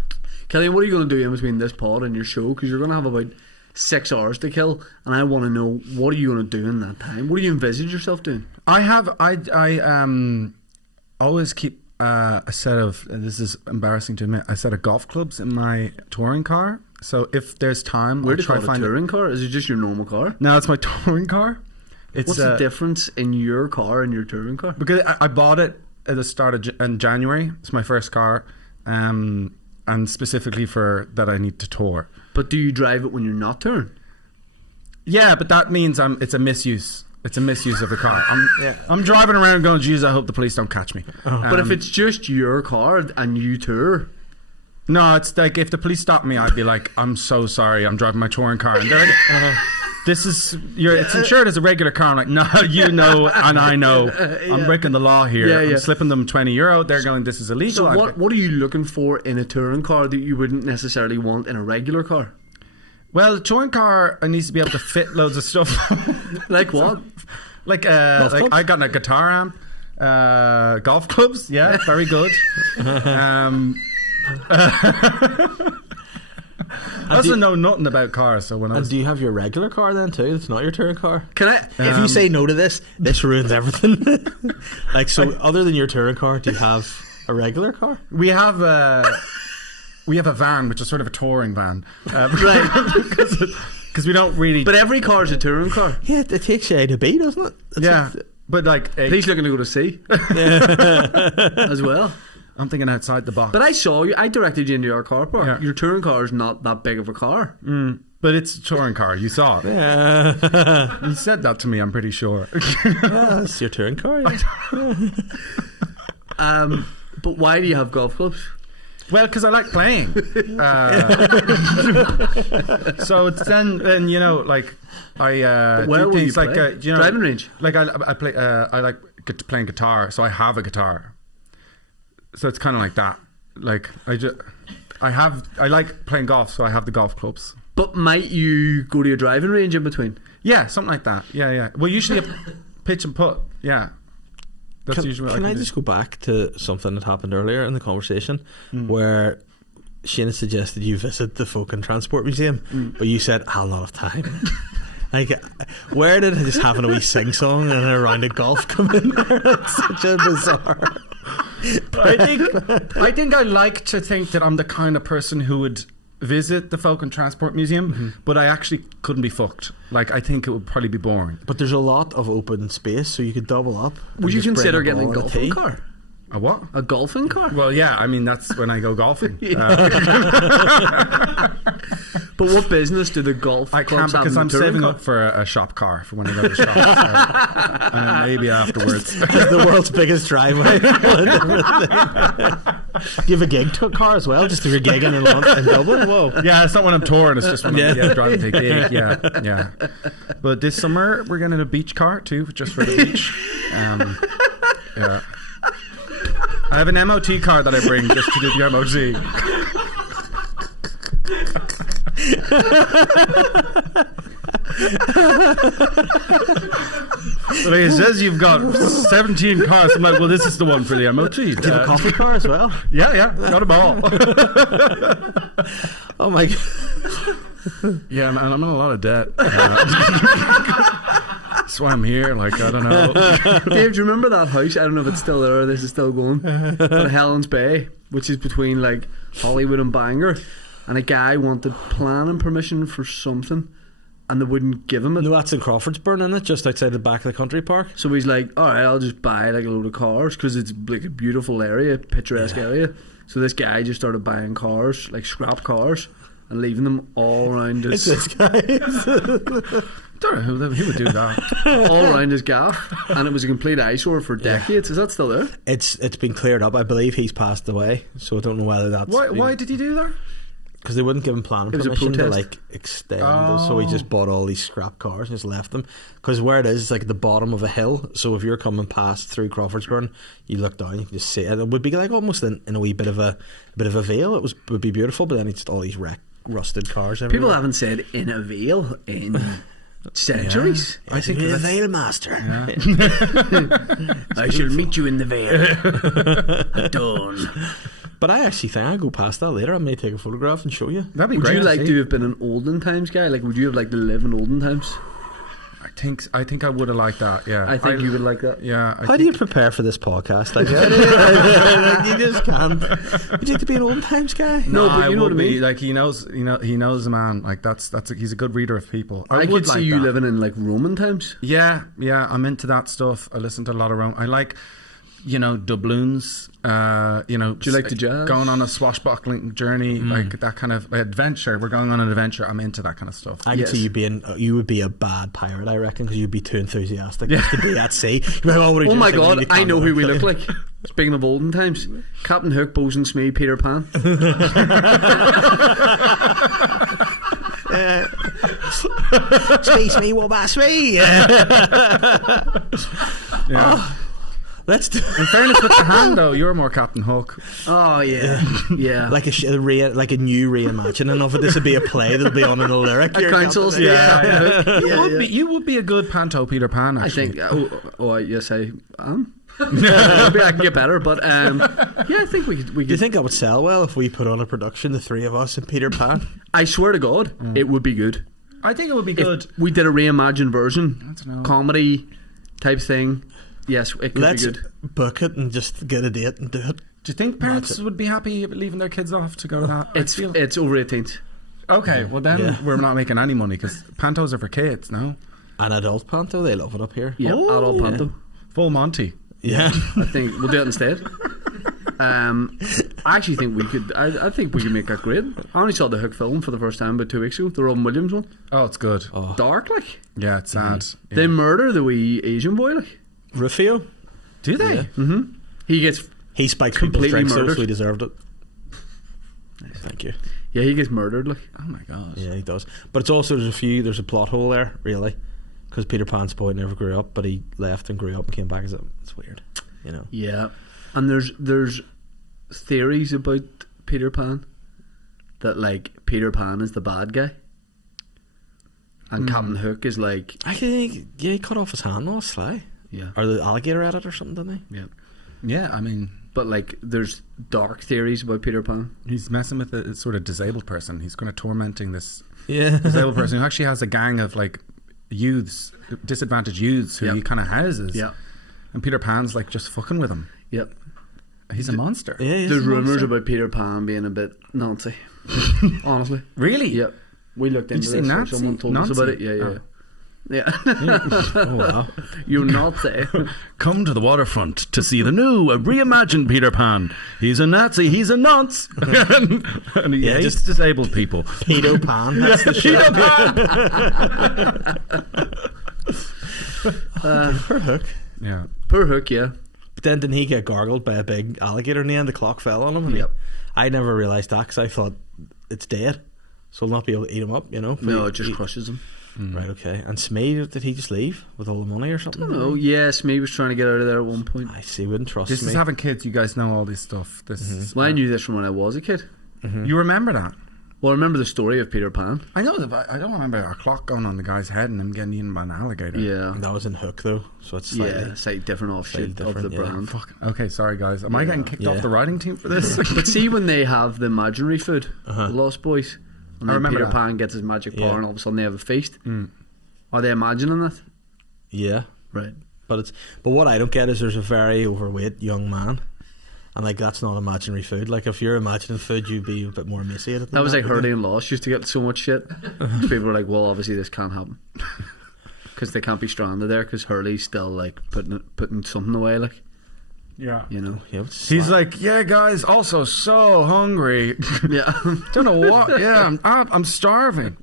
Killian, what are you going to do in between this pod and your show? Because you're going to have about 6 hours to kill, and I want to know, what are you going to do in that time? What do you envisage yourself doing? I always keep a set of, this is embarrassing to admit, a set of golf clubs in my touring car. So if there's time, Where I'll do you try call to it a find touring car? Is it just your normal car? No, it's my touring car. It's What's the difference in your car and your touring car? because I bought it at the start of in January. It's my first car, and specifically for that I need to tour. But do you drive it when you're not touring? Yeah, but that means it's a misuse. It's a misuse of the car. I'm driving around going, geez, I hope the police don't catch me. But if it's just your car and you tour, No, it's like if the police stopped me, I'd be like, I'm so sorry, I'm driving my touring car. And they're like, it's insured as a regular car. I'm like, no, you know, and I know. I'm breaking the law here. Yeah, yeah. I'm slipping them €20. They're going, this is illegal. so what are you looking for in a touring car that you wouldn't necessarily want in a regular car? Well, touring car needs to be able to fit loads of stuff. Like what? like clubs? I got a guitar amp, golf clubs. Yeah, very good. I also know nothing about cars, so when I And was do you have your regular car then too? It's not your touring car. Can I? If you say no to this ruins everything. Like, so other than your touring car, do you have a regular car? we have a van, which is sort of a touring van, Right. because we don't really. But every car is a touring car. Yeah, it takes you A to B, doesn't it? yeah, but like He's looking to go to sea as well. I'm thinking outside the box. But I saw you. I directed you into your car park. Yeah. Your touring car is not that big of a car. But it's a touring car. You saw it. You said that to me. I'm pretty sure. Yeah, it's your touring car. Yeah. But why do you have golf clubs? Well, because I like playing. So it's then you know, like I Where do will you things like play? you know, Driving range? Like I play. I like playing guitar, so I have a guitar. So it's kind of like that. Like I like playing golf, so I have the golf clubs. But might you go to a driving range in between? Yeah, something like that. Yeah. Well, usually a pitch and putt. Yeah. That's usually what Can I I can do. just go back to something that happened earlier in the conversation where Shane had suggested you visit the Folk and Transport Museum, but you said, I'll not have time. Like, where did just having a wee sing-song and a round of golf come in there? It's such a bizarre... I think I like to think that I'm the kind of person who would visit the Folk and Transport Museum, but I actually couldn't be fucked. Like, I think it would probably be boring. But there's a lot of open space, so you could double up. and Would you just bring consider a getting a ball and golfing tee. car? A what? A golfing car? Well, yeah, I mean, that's when I go golfing. But what business do the golf I can't clubs have because in I'm the touring saving car? up for a shop car for when I go to shop. So, maybe afterwards. The world's biggest driveway. Do you have a gig car as well? Just if you're gigging in Dublin? Whoa. Yeah, it's not when I'm touring, it's just when I'm Yeah. driving to a gig. Yeah. But this summer, we're getting a beach car too, just for the beach. Yeah. I have an MOT car that I bring just to do the MOT. Like it says you've got 17 cars. I'm like, well, this is the one for the MOT. Do you have a coffee car as well? Yeah, got them all. Oh my God. Yeah, man, I'm in a lot of debt. That's why I'm here. Like, I don't know. Dave, do you remember that house? I don't know if it's still there or this is still going. On Helen's Bay, which is between like Hollywood and Bangor. And a guy wanted planning permission for something and they wouldn't give him it. No, that's in Crawfordsburn, isn't it? Just outside the back of the country park. So he's like, all right, I'll just buy like a load of cars because it's like a beautiful area, picturesque area. So this guy just started buying cars, like scrap cars, and leaving them all around It's his, this guy. Don't know who would do that. all around his gaff, and it was a complete eyesore for decades. Is that still there? It's been cleared up. I believe he's passed away, so I don't know whether that's Why did he do that? because they wouldn't give him planning It was a permission to protest. like extend. So he just bought all these scrap cars and just left them. Because where it is, it's like at the bottom of a hill. So if you're coming past through Crawfordsburn, you look down, you can just see it. It would be like almost in a wee bit of a veil. It would be beautiful, but then it's just all these rusted cars. People everywhere. haven't said in a veil in centuries. I think the veil master. I shall meet you in the veil at dawn. But I actually think I'll go past that later. I may take a photograph and show you. That'd be Would great. you like see. to have been an olden times guy? Like, would you have liked to live in olden times? I think I would have liked that. Yeah, I think you would like that. Yeah. How do you prepare for this podcast? Like, like, you just can't. Would you like to be an olden times guy? No, but you know what I would be. mean? Like he knows the man. Like he's a good reader of people. I would could see like you that. living in like Roman times. Yeah, I'm into that stuff. I listen to a lot of Rome. I like, doubloons. Do you like the jazz? Going on a swashbuckling journey, like that kind of adventure. We're going on an adventure. I'm into that kind of stuff. I could see you would be a bad pirate, I reckon, because you'd be too enthusiastic just to be at sea. You'd be like, what would I Oh do? my It's like, god, you I can't know do who it. we look like. Speaking of olden times, Captain Hook, Bosun Smee, Peter Pan. Space me, what about me? Oh, let's do In fairness, with the hand though, you're more Captain Hook. Oh yeah, yeah. like a new reimagining of it. This would be a play that'll be on in a lyric. A council's, yeah. You would be a good panto Peter Pan. I Actually. think. Yes, I am. Maybe I can get better, but yeah, I think we could. Do you think that would sell well if we put on a production, the three of us and Peter Pan? I swear to God, it would be good. I think it would be good. If we did a reimagined version, I don't know. comedy type thing. Yes, it could Let's be good. book it and just get a date and do it. Do you think parents would be happy leaving their kids off to go to that? It's over 18s. Okay, well then we're not making any money because pantos are for kids, no? An adult panto, they love it up here. Yeah, Oh, adult yeah. panto. Full Monty. Yeah. I think we'll do it instead. I actually think we could. I think we could make that great. I only saw the Hook film for the first time about 2 weeks ago. The Robin Williams one. Oh, it's good. Dark, like Yeah, it's sad. Yeah. they murder the wee Asian boy. Like Rufio, Do they? he gets. he spikes people's Completely drinks, murdered. so he deserved it. Thank you. Yeah, he gets murdered. Like Oh my god. Yeah, he does. But it's also there's a plot hole there, really, because Peter Pan's boy never grew up, but he left and grew up and came back. It's weird, you know. yeah, and there's theories about Peter Pan that like Peter Pan is the bad guy, and Captain Hook is like I think he cut off his hand on a sly, yeah, or the alligator at it or something, didn't he? yeah. Yeah, I mean, But like, there's dark theories about Peter Pan. he's messing with a sort of disabled person. He's kind of tormenting this Yeah. disabled person who actually has a gang of like youths, disadvantaged youths who Yep. he kind of houses. Yeah, And Peter Pan's like just fucking with him. yep. He's a monster. Yeah, he's There's a rumours monster. about Peter Pan being a bit Nazi. Honestly. Really? Yep. We looked Did into you say this. Or Nazi? someone told us Nazi? about it. Yeah, yeah. Oh. Yeah. Oh wow. You're Nazi. Come to the waterfront to see the new, reimagined Peter Pan. He's a Nazi, he's a nonce. And he Yeah, hates just- disabled people. Peter Pan. That's the shit. Poor Hook. Yeah. Poor Hook, yeah. But then didn't he get gargled by a big alligator in the end? The clock fell on him. And Yep. I never realised that because I thought it's dead, so he'll not be able to eat him up. You know. No, it just crushes him. Right. Okay. And Smee, did he just leave with all the money or something? I don't know. Yes, me was trying to get out of there at one point. I see. Wouldn't trust This me. is having kids. You guys know all this stuff. This is, Well, I knew this from when I was a kid. You remember that? Well, I remember the story of Peter Pan. I know that, but I don't remember a clock going on the guy's head and him getting eaten by an alligator. Yeah. That was in Hook though, so it's Yeah, slightly. it's like different offshoot Slightly of the different, yeah. brand. Fuck. Okay, sorry guys. Am I getting kicked Yeah. off the writing team for this? But see, when they have the imaginary food, the Lost Boys, and I then remember Peter that. Pan gets his magic power, Yeah. and all of a sudden they have a feast. Are they imagining that? Yeah. Right. But what I don't get is there's a very overweight young man, and like that's not imaginary food. Like if you're imagining food, you'd be a bit more emaciated. That was like wouldn't Hurley and Lost used to get so much shit. People were like, well, obviously this can't happen. Because they can't be stranded there because Hurley's still like putting something away, like, yeah. you know. you? Yeah, it's He's like, yeah, guys, also so hungry. Yeah. Don't know what. Yeah, I'm starving.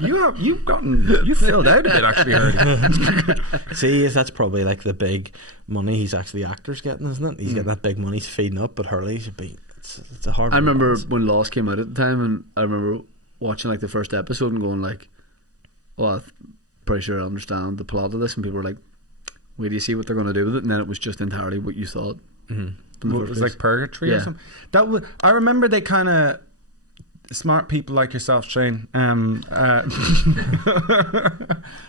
You filled out a bit actually. Earlier. See, that's probably like the big money he's actually the actor's getting, isn't it? He's getting that big money, he's feeding up, but Hurley's a big. It's a hard. I remember balance. when Lost came out at the time, and I remember watching like the first episode and going like, well, I'm pretty sure I understand the plot of this, and people were like, wait do you see what they're going to do with it? And then it was just entirely what you thought. From the What, it first was place. like purgatory Yeah. or something. That was. I remember they kind of smart people like yourself, Shane.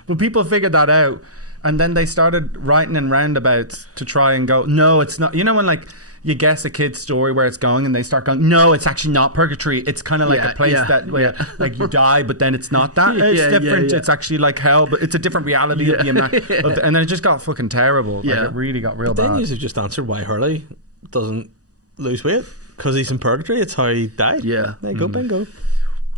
But people figured that out, and then they started writing in roundabouts to try and go. No, it's not. You know when like you guess a kid's story where it's going, and they start going, no, it's actually not purgatory. It's kind of like a place that where like you die, but then it's not that. It's different. It's actually like hell, but it's a different reality of the and then it just got fucking terrible. Like, it really got real bad. Then you have just answered why Hurley doesn't lose weight, because he's in purgatory. It's how he died. Yeah. There you go, bingo.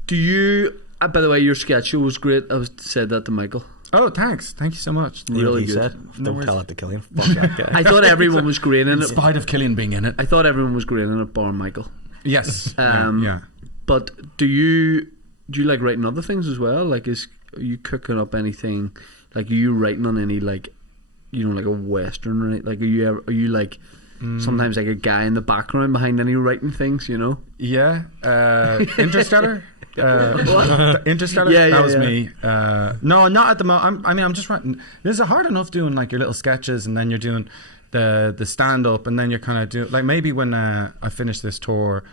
Do you? By the way, your sketch show was great. I said that to Michael. Oh, thanks. Thank you so much. You know what Really he good. said? Don't tell it to Killian. Fuck that guy. I thought everyone was great in In it. spite of Killian being in it. I thought everyone was great in it, bar Michael. Yes. Yeah. But do you like writing other things as well? Like, are you cooking up anything? Like, are you writing on any, like, you know, like a western, right? Like, are you like sometimes like a guy in the background behind any writing things? You know? Yeah. Interstellar. Interstellar. That was me. No, not at the moment. I'm just writing. This is hard enough doing like your little sketches, and then you're doing the stand up, and then you're kind of doing like maybe when I finish this tour,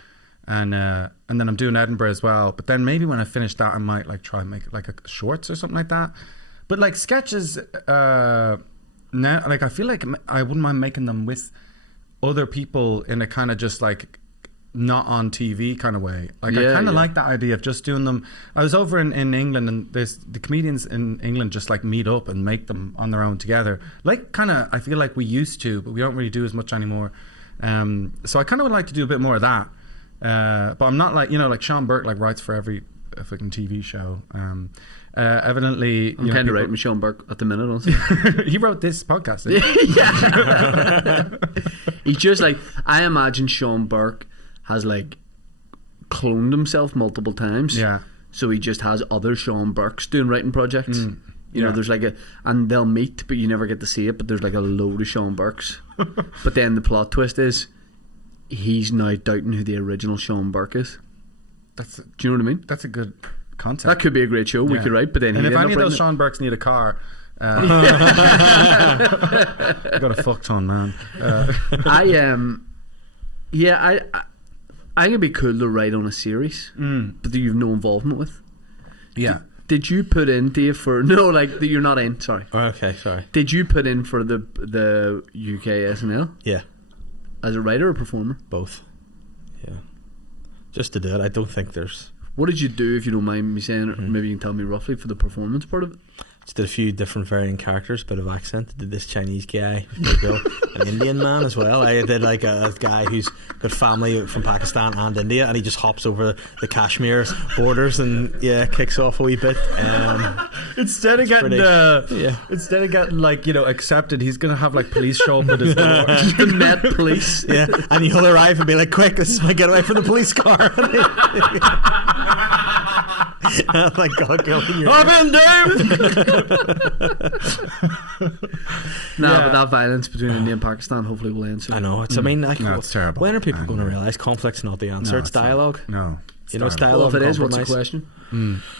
and then I'm doing Edinburgh as well. But then maybe when I finish that, I might like try and make like a shorts or something like that. But like sketches, now like I feel like I wouldn't mind making them with other people in a kind of just like not on TV kind of way. Like I kind of like that idea of just doing them. I was over in England, and there's the comedians in England just like meet up and make them on their own together. Like kind of, I feel like we used to, but we don't really do as much anymore. So I kind of would like to do a bit more of that. But I'm not like, you know, like Sean Burke like writes for every fucking TV show. Evidently, I'm kind of writing with Sean Burke at the minute. Also. He wrote this podcast. He's just like, I imagine Sean Burke has like cloned himself multiple times. Yeah. So he just has other Sean Burkes doing writing projects. You know, there's like and they'll meet, but you never get to see it. But there's like a load of Sean Burkes. But then the plot twist is he's now doubting who the original Sean Burke is. Do you know what I mean? That's a good concept. That could be a great show. We could write, but then and he'd if end any up of those writing Sean Burkes need a car, I got a fuck ton, man. I think it'd be cool to write on a series, but that you've no involvement with. Yeah. Did you put in, Dave, for that you're not in? Sorry. Okay, sorry. Did you put in for the UK SNL? Yeah. As a writer or performer? Both. Yeah. Just to do it. I don't think there's... What did you do, if you don't mind me saying, or maybe you can tell me roughly, for the performance part of it? Just did a few different varying characters, bit of accent. Did this Chinese guy, an Indian man as well. I did like a guy who's got family from Pakistan and India, and he just hops over the Kashmir borders and kicks off a wee bit. Instead of getting like, you know, accepted, he's gonna have like police show up at his door. The Met Police. Yeah, and he'll arrive and be like, "Quick, this is my getaway from the police car." Oh my God, Killian, I'm in, Dave. But that violence between India and Pakistan hopefully will end soon. I know. It's. I mean, it's terrible. When are people going to realise conflict's not the answer? It's dialogue. No. You know, it's dialogue. Well, if it is, what's the question?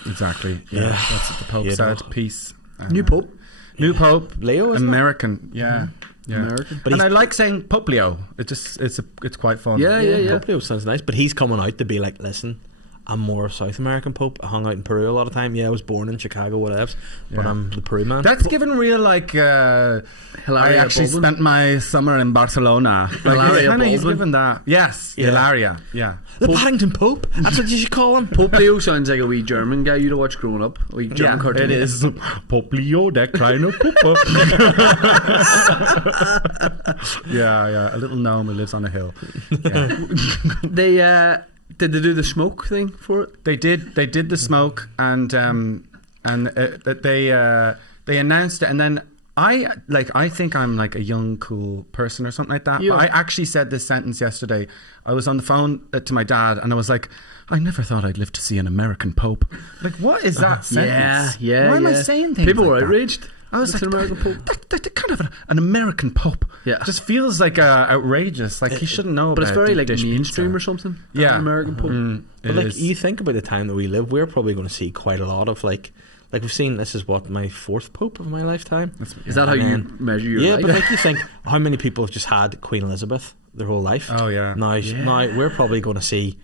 Exactly. Yeah. That's what the Pope said. Peace. New Pope. New Pope. Leo, isn't American. Yeah. American. But I like saying Pope Leo. It's quite fun. Yeah. Pope Leo sounds nice, but he's coming out to be like, listen, I'm more of South American Pope. I hung out in Peru a lot of time. Yeah, I was born in Chicago, whatever. But I'm the Peru man. That's given real like. I actually spent my summer in Barcelona. Like, he's given that. Yes, Hilaria. Yeah. The Paddington Pope. That's what you should call him. Pope Leo sounds like a wee German guy you'd watch growing up. A wee German cartoon. It is. Pope Leo, that kind of Pope. Yeah. A little gnome who lives on a hill. Yeah. Did they do the smoke thing for it? They did the smoke, and they announced it, and then I think I'm like a young cool person or something like that. Yeah. But I actually said this sentence yesterday. I was on the phone to my dad, and I was like, I never thought I'd live to see an American Pope. Like, what is that sentence? Yeah. Why am I saying things? People like were that? outraged. I was like, an American Pope. That kind of an American Pope. Yeah. Just feels like outrageous. Like he shouldn't know. But it's very like dish mainstream pizza. or something. Yeah. An American Pope. But like, you think about the time that we live, we're probably going to see quite a lot of like we've seen. This is what, my fourth Pope of my lifetime. Is that how you measure your life? But like, you think how many people have just had Queen Elizabeth their whole life? Oh yeah. Now we're probably going to see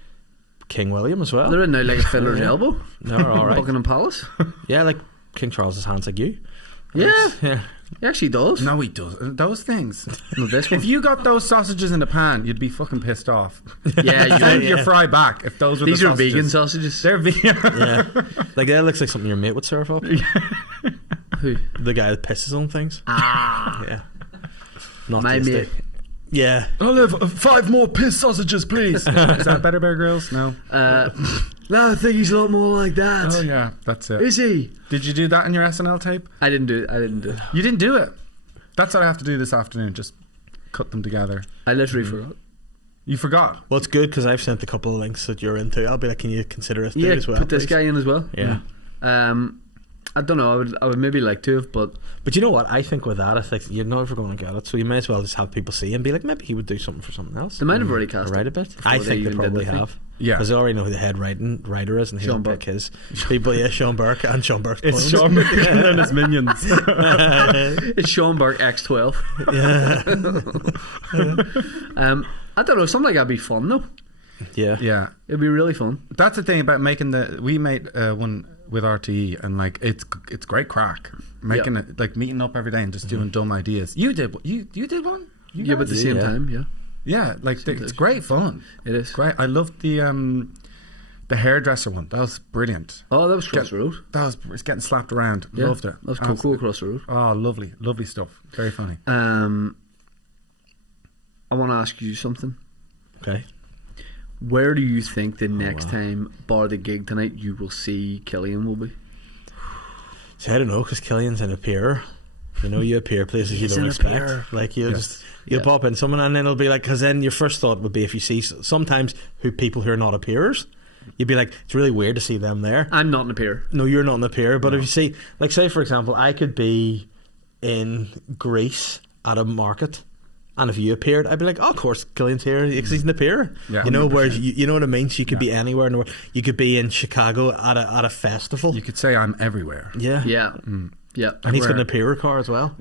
King William as well. They're in now like a fiddler's elbow. They're all right. Buckingham Palace. Yeah, like King Charles's hands like you. Yeah, Yeah. he actually does. No, he doesn't. Those things. No, this one. If you got those sausages in the pan, you'd be fucking pissed off. Yeah, you Send would. your fry back if those were These the are sausages. vegan sausages. They're vegan. Yeah. Like that looks like something your mate would serve up. Who? The guy that pisses on things. Ah, Yeah. Not my tasty. mate. Yeah. I'll have 5 more piss sausages, please. Is that Better Bear Grylls? No. No, I think he's a lot more like that. Oh yeah, that's it. Is he? Did you do that in your SNL tape? I didn't do it. You didn't do it. That's what I have to do this afternoon. Just cut them together. I literally forgot. You forgot. Well, it's good because I've sent a couple of links that you're into. I'll be like, can you consider us Yeah, as well? put this please? guy in as well. Yeah. I don't know. I would maybe like to have, but But you know what? I think with that, I think you're never going to get it. So you may as well just have people see and be like, maybe he would do something for something else. they might have already cast Or write a it bit. before I they think they even did probably the thing. have. Yeah. Because they already know who the head writer is and he'll Sean pick Burke. his people. Yeah, Sean Burke and Sean Burke's It's clones. Sean McKinnon and his minions. It's Sean Burke X12. Yeah. I don't know. Something like that'd be fun though. Yeah. Yeah. It'd be really fun. That's the thing about making we made one with RTE and like it's great crack making it like meeting up every day and just doing dumb ideas. You did you did one? You Yeah, but at the guys? same Yeah. time, yeah, Yeah, like it's great fun. it is. Great. I loved the hairdresser one. That was brilliant. Oh, that was Cross the Road. That was it's getting slapped around. Yeah, Loved it. that was Coco across the road. Oh, lovely stuff. Very funny. I want to ask you something. Okay. Where do you think the next time, bar the gig tonight, you will see Killian will be? So I don't know because Killian's in a pier. You know, you appear places you He's don't in a expect. pier. Like you'll Yes. just you'll Yeah. pop in someone and then it'll be like because then your first thought would be if you see sometimes people who are not appearers, you'd be like it's really weird to see them there. I'm not in a pier. No, you're not in the pier. But if you see, like, say for example, I could be in Greece at a market, and if you appeared, I'd be like, oh, of course, Killian's here because he's in the pier. Yeah, you know, 100%. whereas you know what I mean. So you could be anywhere in the world. You could be in Chicago at a festival. You could say I'm everywhere. Yeah, Yeah, yeah. And he's got an Everywhere. appearer car as well.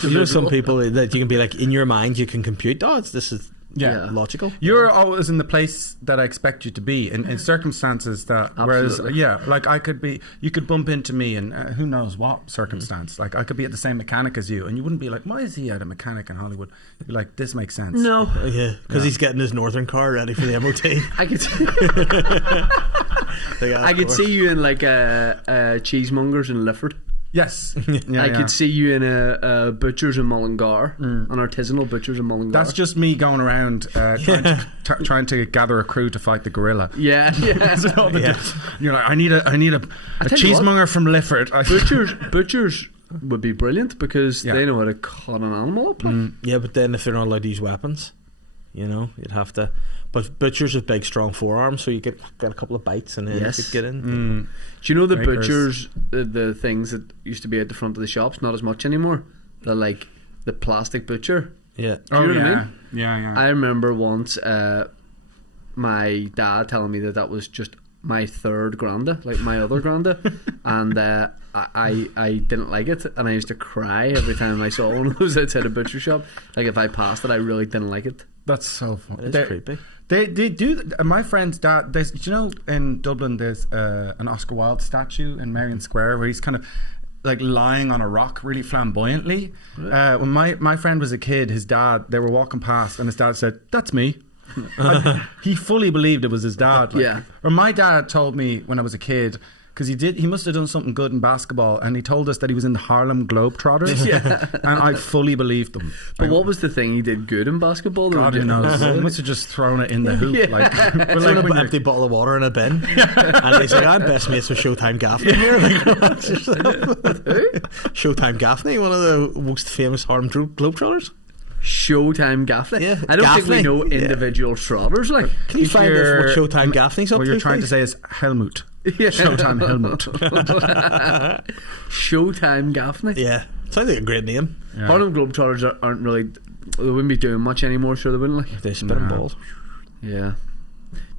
So you know, some people that you can be like in your mind, you can compute. Oh, this is Yeah. logical. You're always in the place that I expect you to be in circumstances that whereas Absolutely. like you could bump into me in who knows what circumstance. Like I could be at the same mechanic as you and you wouldn't be like, why is he at a mechanic in Hollywood? You're like, this makes sense. No, Yeah, because he's getting his northern car ready for the MOT. I could. Yeah, I of could course. see you in like a cheesemongers in Lifford. Yes. Yeah, I yeah. could see you in a butcher's in Mullingar, an artisanal butcher's in Mullingar. That's just me going around trying to gather a crew to fight the gorilla. yeah, yeah. You know, I need a tell you cheesemonger from Lifford. Butchers would be brilliant because Yeah. they know how to cut an animal up. Like. Yeah, but then if they're not allowed to use weapons, you know, you'd have to. But butchers have big, strong forearms, so you get a couple of bites and then Yes. you could get in. Do you know the Breakers. butchers, the things that used to be at the front of the shops, not as much anymore? The like the plastic butcher. Yeah. Do you know what I mean? Yeah. I remember once my dad telling me that was just my third granda, like my other granda, and I didn't like it, and I used to cry every time I saw one of those outside a butcher shop. Like if I passed it, I really didn't like it. That's so fun. It's creepy. They do. My friend's dad. There's, you know, in Dublin, there's an Oscar Wilde statue in Merrion Square where he's kind of like lying on a rock, really flamboyantly. When my friend was a kid, his dad, they were walking past, and his dad said, "That's me." He fully believed it was his dad. Like, Yeah. Or my dad told me when I was a kid. Because he must have done something good in basketball, and he told us that he was in the Harlem Globetrotters, and I fully believed him. But what was the thing he did good in basketball? God who knows? He must have just thrown it in the hoop. Yeah. Like, but Thrown like an when you're- empty bottle of water in a bin, and he's like, "I'm best mates with Showtime Gaffney here." Like, that's yourself. Showtime Gaffney, one of the most famous Harlem Globetrotters. Showtime Gaffney. Yeah, I don't think we Gaffney. know Yeah. individual Trotters. Like, Can you If find out you're- what Showtime Gaffney's up what to? you're trying to please? say is Helmut. Yeah. Showtime Helmut. Showtime Gaffney. Yeah, sounds like a great name. Yeah. Harlem Globetrotters aren't really. They wouldn't be doing much anymore, sure they wouldn't. Like, They spitting balls. yeah.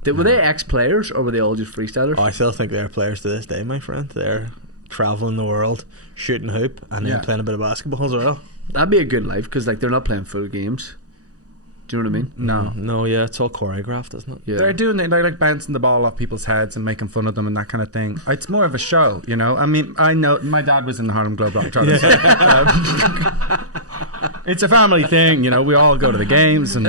Were they ex-players or were they all just freestylers? Oh, I still think they're players to this day, my friend. They're traveling the world, shooting hoop, and then Yeah. playing a bit of basketball as well. That'd be a good life because like they're not playing full games. Do you know what I mean? No. Yeah, it's all choreographed, isn't it? Yeah. They're like bouncing the ball off people's heads and making fun of them and that kind of thing. It's more of a show, you know. I mean, I know my dad was in the Harlem Globetrotters. It's a family thing, you know. We all go to the games, and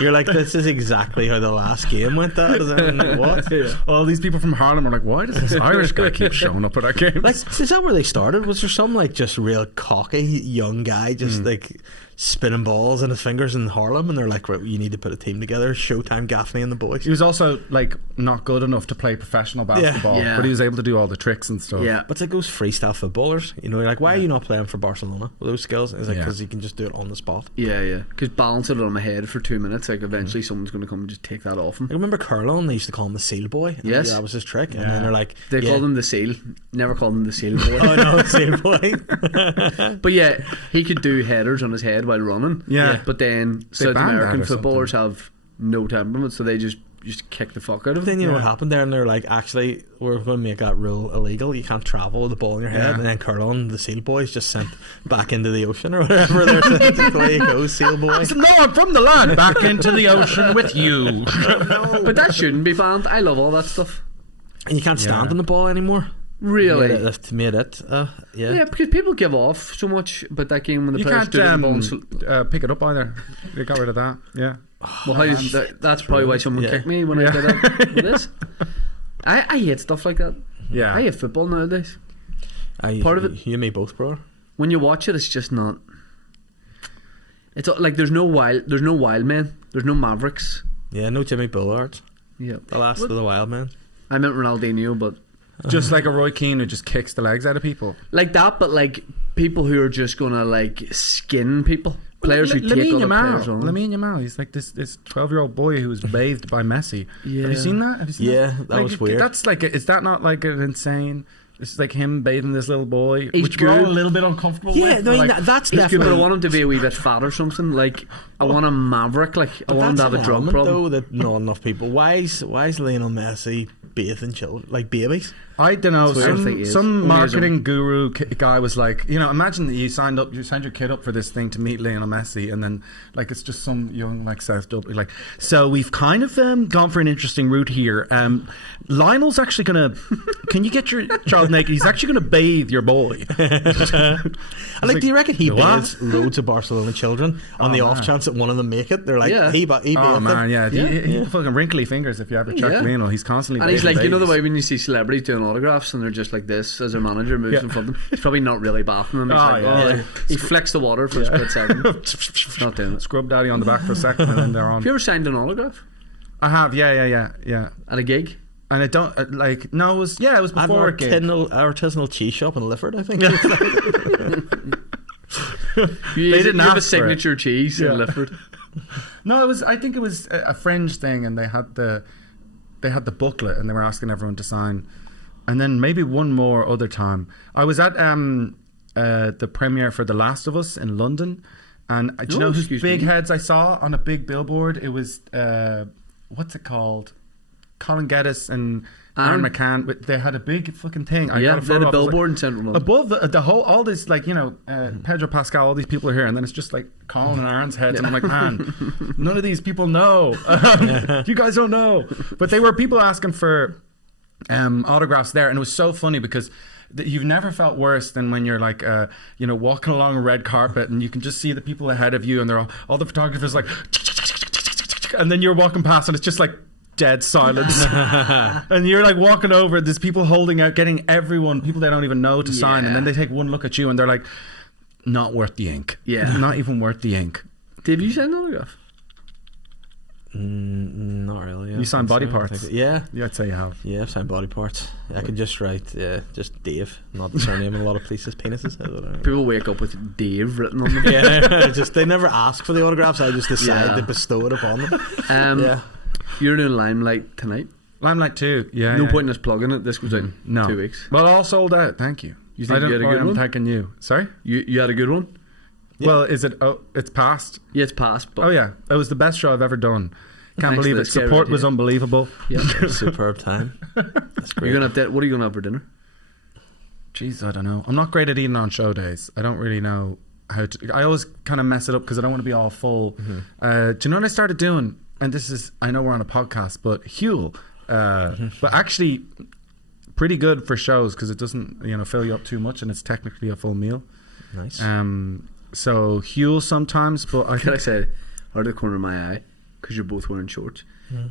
You're like, this is exactly how the last game went. What? all these people from Harlem are like, why does this Irish guy keep showing up at our games? Like, is that where they started? Was there some like just real cocky young guy just like spinning balls in his fingers in Harlem, and they're like, right, you need to put a team together, Showtime Gaffney and the boys? He was also like not good enough to play professional basketball, Yeah. but he was able to do all the tricks and stuff. Yeah. But it's like those freestyle footballers, you know, you're like, why are you not playing for Barcelona with those skills? It's like, because you can just do it on the spot. Yeah. Because balancing it on my head for 2 minutes, like eventually someone's going to come and just take that off him. I remember Curlon, they used to call him the Seal Boy. And Yes. that was his trick. And then they're like, They called him the Seal. Never called him the Seal Boy. oh no, Seal Boy. But yeah, he could do headers on his head while running. Yeah. But then South banned that American or footballers have no temperament, so they just kick the fuck out of Then him. you know what happened there, and they're like, actually, we're going to make that rule illegal. You can't travel with the ball in your head. Yeah. And then Curlon, the Seal Boy, is just sent back into the ocean or whatever. They're sent to play. Goes Seal Boy. No, I'm from the land. Back into the ocean with you. But that shouldn't be banned. I love all that stuff. And you can't stand on the ball anymore. Really? Made it. Yeah, because people give off so much about that game when the You players can't do the ball. And pick it up either. They got rid of that. Yeah. well, that's probably why someone kicked me when I did it with this. I hate stuff like that. Yeah. I hate football nowadays. Part of it- You and me both, bro. When you watch it, it's just not. It's like there's no wild men. There's no Mavericks. Yeah, no Jimmy Bullard. Yeah, The last of the wild men. I meant Ronaldinho, but Just like a Roy Keane who just kicks the legs out of people. like that. But like people who are just gonna like skin people. Players who take other players on. Lamine Yamal, he's like this 12-year-old boy who was bathed by Messi. Yeah. Have you seen that? Yeah, that was weird. That's like, is that not like an insane? It's like him bathing this little boy, He's which we're all good. a little bit uncomfortable Yeah, with. no, Like, that's He's good, definitely. but I want him to be a wee bit fat or something. Like I want a maverick. Like I But want him to that's have a an drug element, problem. though, that not enough people. Why is Lionel Messi bathing children like babies? I don't know. That's what I think he is. Some Only marketing guru guy was like, you know, imagine that you signed your kid up for this thing to meet Lionel Messi, and then like it's just some young like South Dublin like. So we've kind of gone for an interesting route here. Lionel's actually gonna. Can you get your child naked? He's actually gonna bathe your boy. And like, do you reckon he what? bathes loads of Barcelona children on the off chance that one of them make it? They're like, Yeah. he Oh bathed them. man, yeah, he fucking wrinkly fingers. If you ever check Yeah. Lionel, he's constantly. And he's bathing like, you know the babies. way when you see celebrities doing autographs and they're just like this as their manager moves in front of them. He's probably not really bathing them. He's he flicks the water for a split second. Not doing it. Scrub daddy on the back for a second, and then they're on. Have you ever signed an autograph I have, yeah. at a gig? And I don't like. No, it was I have before an a gig. artisanal cheese shop in Lifford, I think. You didn't have a ask for it. signature cheese in Lifford. No, it was. I think it was a fringe thing, and they had the booklet, and they were asking everyone to sign. And then maybe one more other time, I was at the premiere for The Last of Us in London, and do you know whose excuse big me. heads I saw on a big billboard? It was what's it called? Colin Geddes and Aaron McCann. But they had a big fucking thing. I Yeah, got a they photo had a of it. It was billboard in Central London. above the whole, all this, like, you know, Pedro Pascal, all these people are here, and then it's just like Colin and Aaron's heads, and I'm like, man, none of these people know. You guys don't know. But they were people asking for autographs there, and it was so funny because you've never felt worse than when you're like, you know, walking along a red carpet, and you can just see the people ahead of you, and they're all the photographers like, and then you're walking past, and it's just like dead silence. And you're like walking over, there's people holding out, getting people they don't even know to sign, and then they take one look at you and they're like, not worth the ink. Yeah. Not even worth the ink. Did you sign an autograph? Not really. You signed body parts? Yeah. Yeah, I'd say you have. Yeah, I've signed body parts. I can just write, just Dave, not the surname in a lot of places' penises. I don't know. People wake up with Dave written on them. Yeah, they never ask for the autographs. I just decide Yeah. to bestow it upon them. Yeah. You're doing Limelight tonight. Limelight 2, yeah. No yeah. point in us plugging it. This goes out in No. 2 weeks. Well, all sold out, thank you. You think I don't you had a good I'm one? thanking you. Sorry? You had a good one? Yeah. Well, is it, it's passed? Yeah, it's passed. But Oh yeah, it was the best show I've ever done. Can't Thanks believe to it. the scary Support was idea. unbelievable. yeah. Superb time. That's great. You're gonna have what are you gonna have for dinner? Jeez, I don't know. I'm not great at eating on show days. I don't really know how to. I always kind of mess it up because I don't want to be all full. Do you know what I started doing? And this is, I know we're on a podcast, but Huel, but actually pretty good for shows because it doesn't, fill you up too much, and it's technically a full meal. Nice. So Huel sometimes, but I say, out of the corner of my eye, because you're both wearing shorts,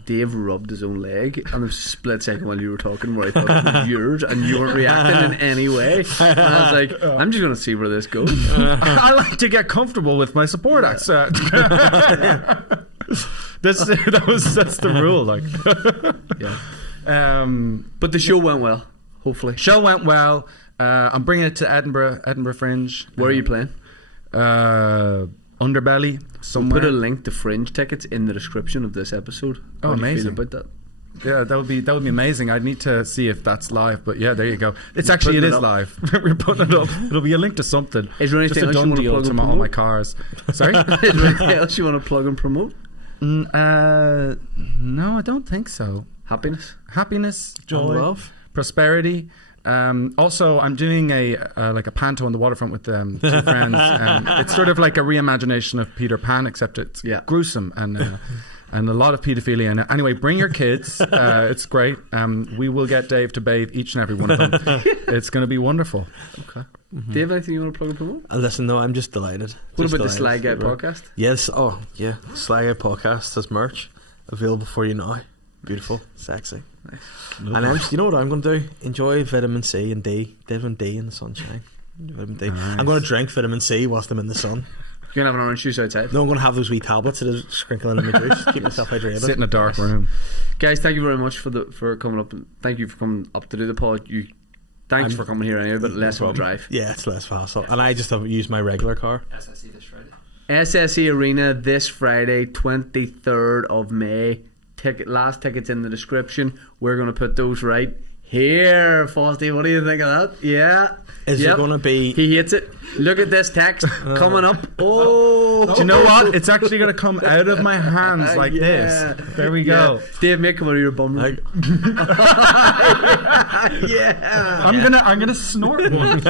Dave rubbed his own leg, and there was a split second while you were talking where I thought it was yours, and you weren't reacting in any way. And I was like, I'm just going to see where this goes. I like to get comfortable with my support acts. That's the rule. Like, but the show went well. Hopefully, show went well. I'm bringing it to Edinburgh Fringe. Where are you playing? Underbelly. Somewhere. We'll put a link to Fringe tickets in the description of this episode. Oh, How do you feel amazing! about that? Yeah, that would be amazing. I'd need to see if that's live, but yeah, there you go. It is live. We're putting it up. It'll be a link to something. Is there anything just a else done you deal want to to plug and all my promote? cars. Sorry. Is there anything else you want to plug and promote? No, I don't think so. Happiness, joy, love, prosperity. Also, I'm doing a panto on the waterfront with two friends. It's sort of like a reimagination of Peter Pan, except it's gruesome and a lot of paedophilia in it. Anyway, bring your kids. It's great. We will get Dave to bathe each and every one of them. It's going to be wonderful. Okay. Do you have anything you want to plug and promote? Listen, no, I'm just delighted. What about the Sly Guy podcast? Yes. Oh, yeah. Sly Guy podcast has merch available for you now. Beautiful, sexy. Nice. And you know what I'm going to do? Enjoy vitamin C and D. Vitamin D in the sunshine. Vitamin D. Nice. I'm going to drink vitamin C whilst I'm in the sun. You're going to have an orange juice outside? No, I'm going to have those wee tablets that are sprinkling in my juice. Keep myself hydrated. Sit in a dark room. Guys, thank you very much for coming up. Thank you for coming up to do the pod. Thanks for coming here anyway, but less of a drive. Yeah, it's less hassle. And I just have used my regular car. SSE this Friday. SSE Arena this Friday, 23rd of May. Last tickets in the description. We're going to put those right here. Fosty, what do you think of that? Yeah. Is it going to be... He hates it. Look at this text coming up. Oh. Do you know what? It's actually going to come out of my hands like this. There we go. Yeah. Dave, make come out of your bum. Yeah. I'm gonna snort one.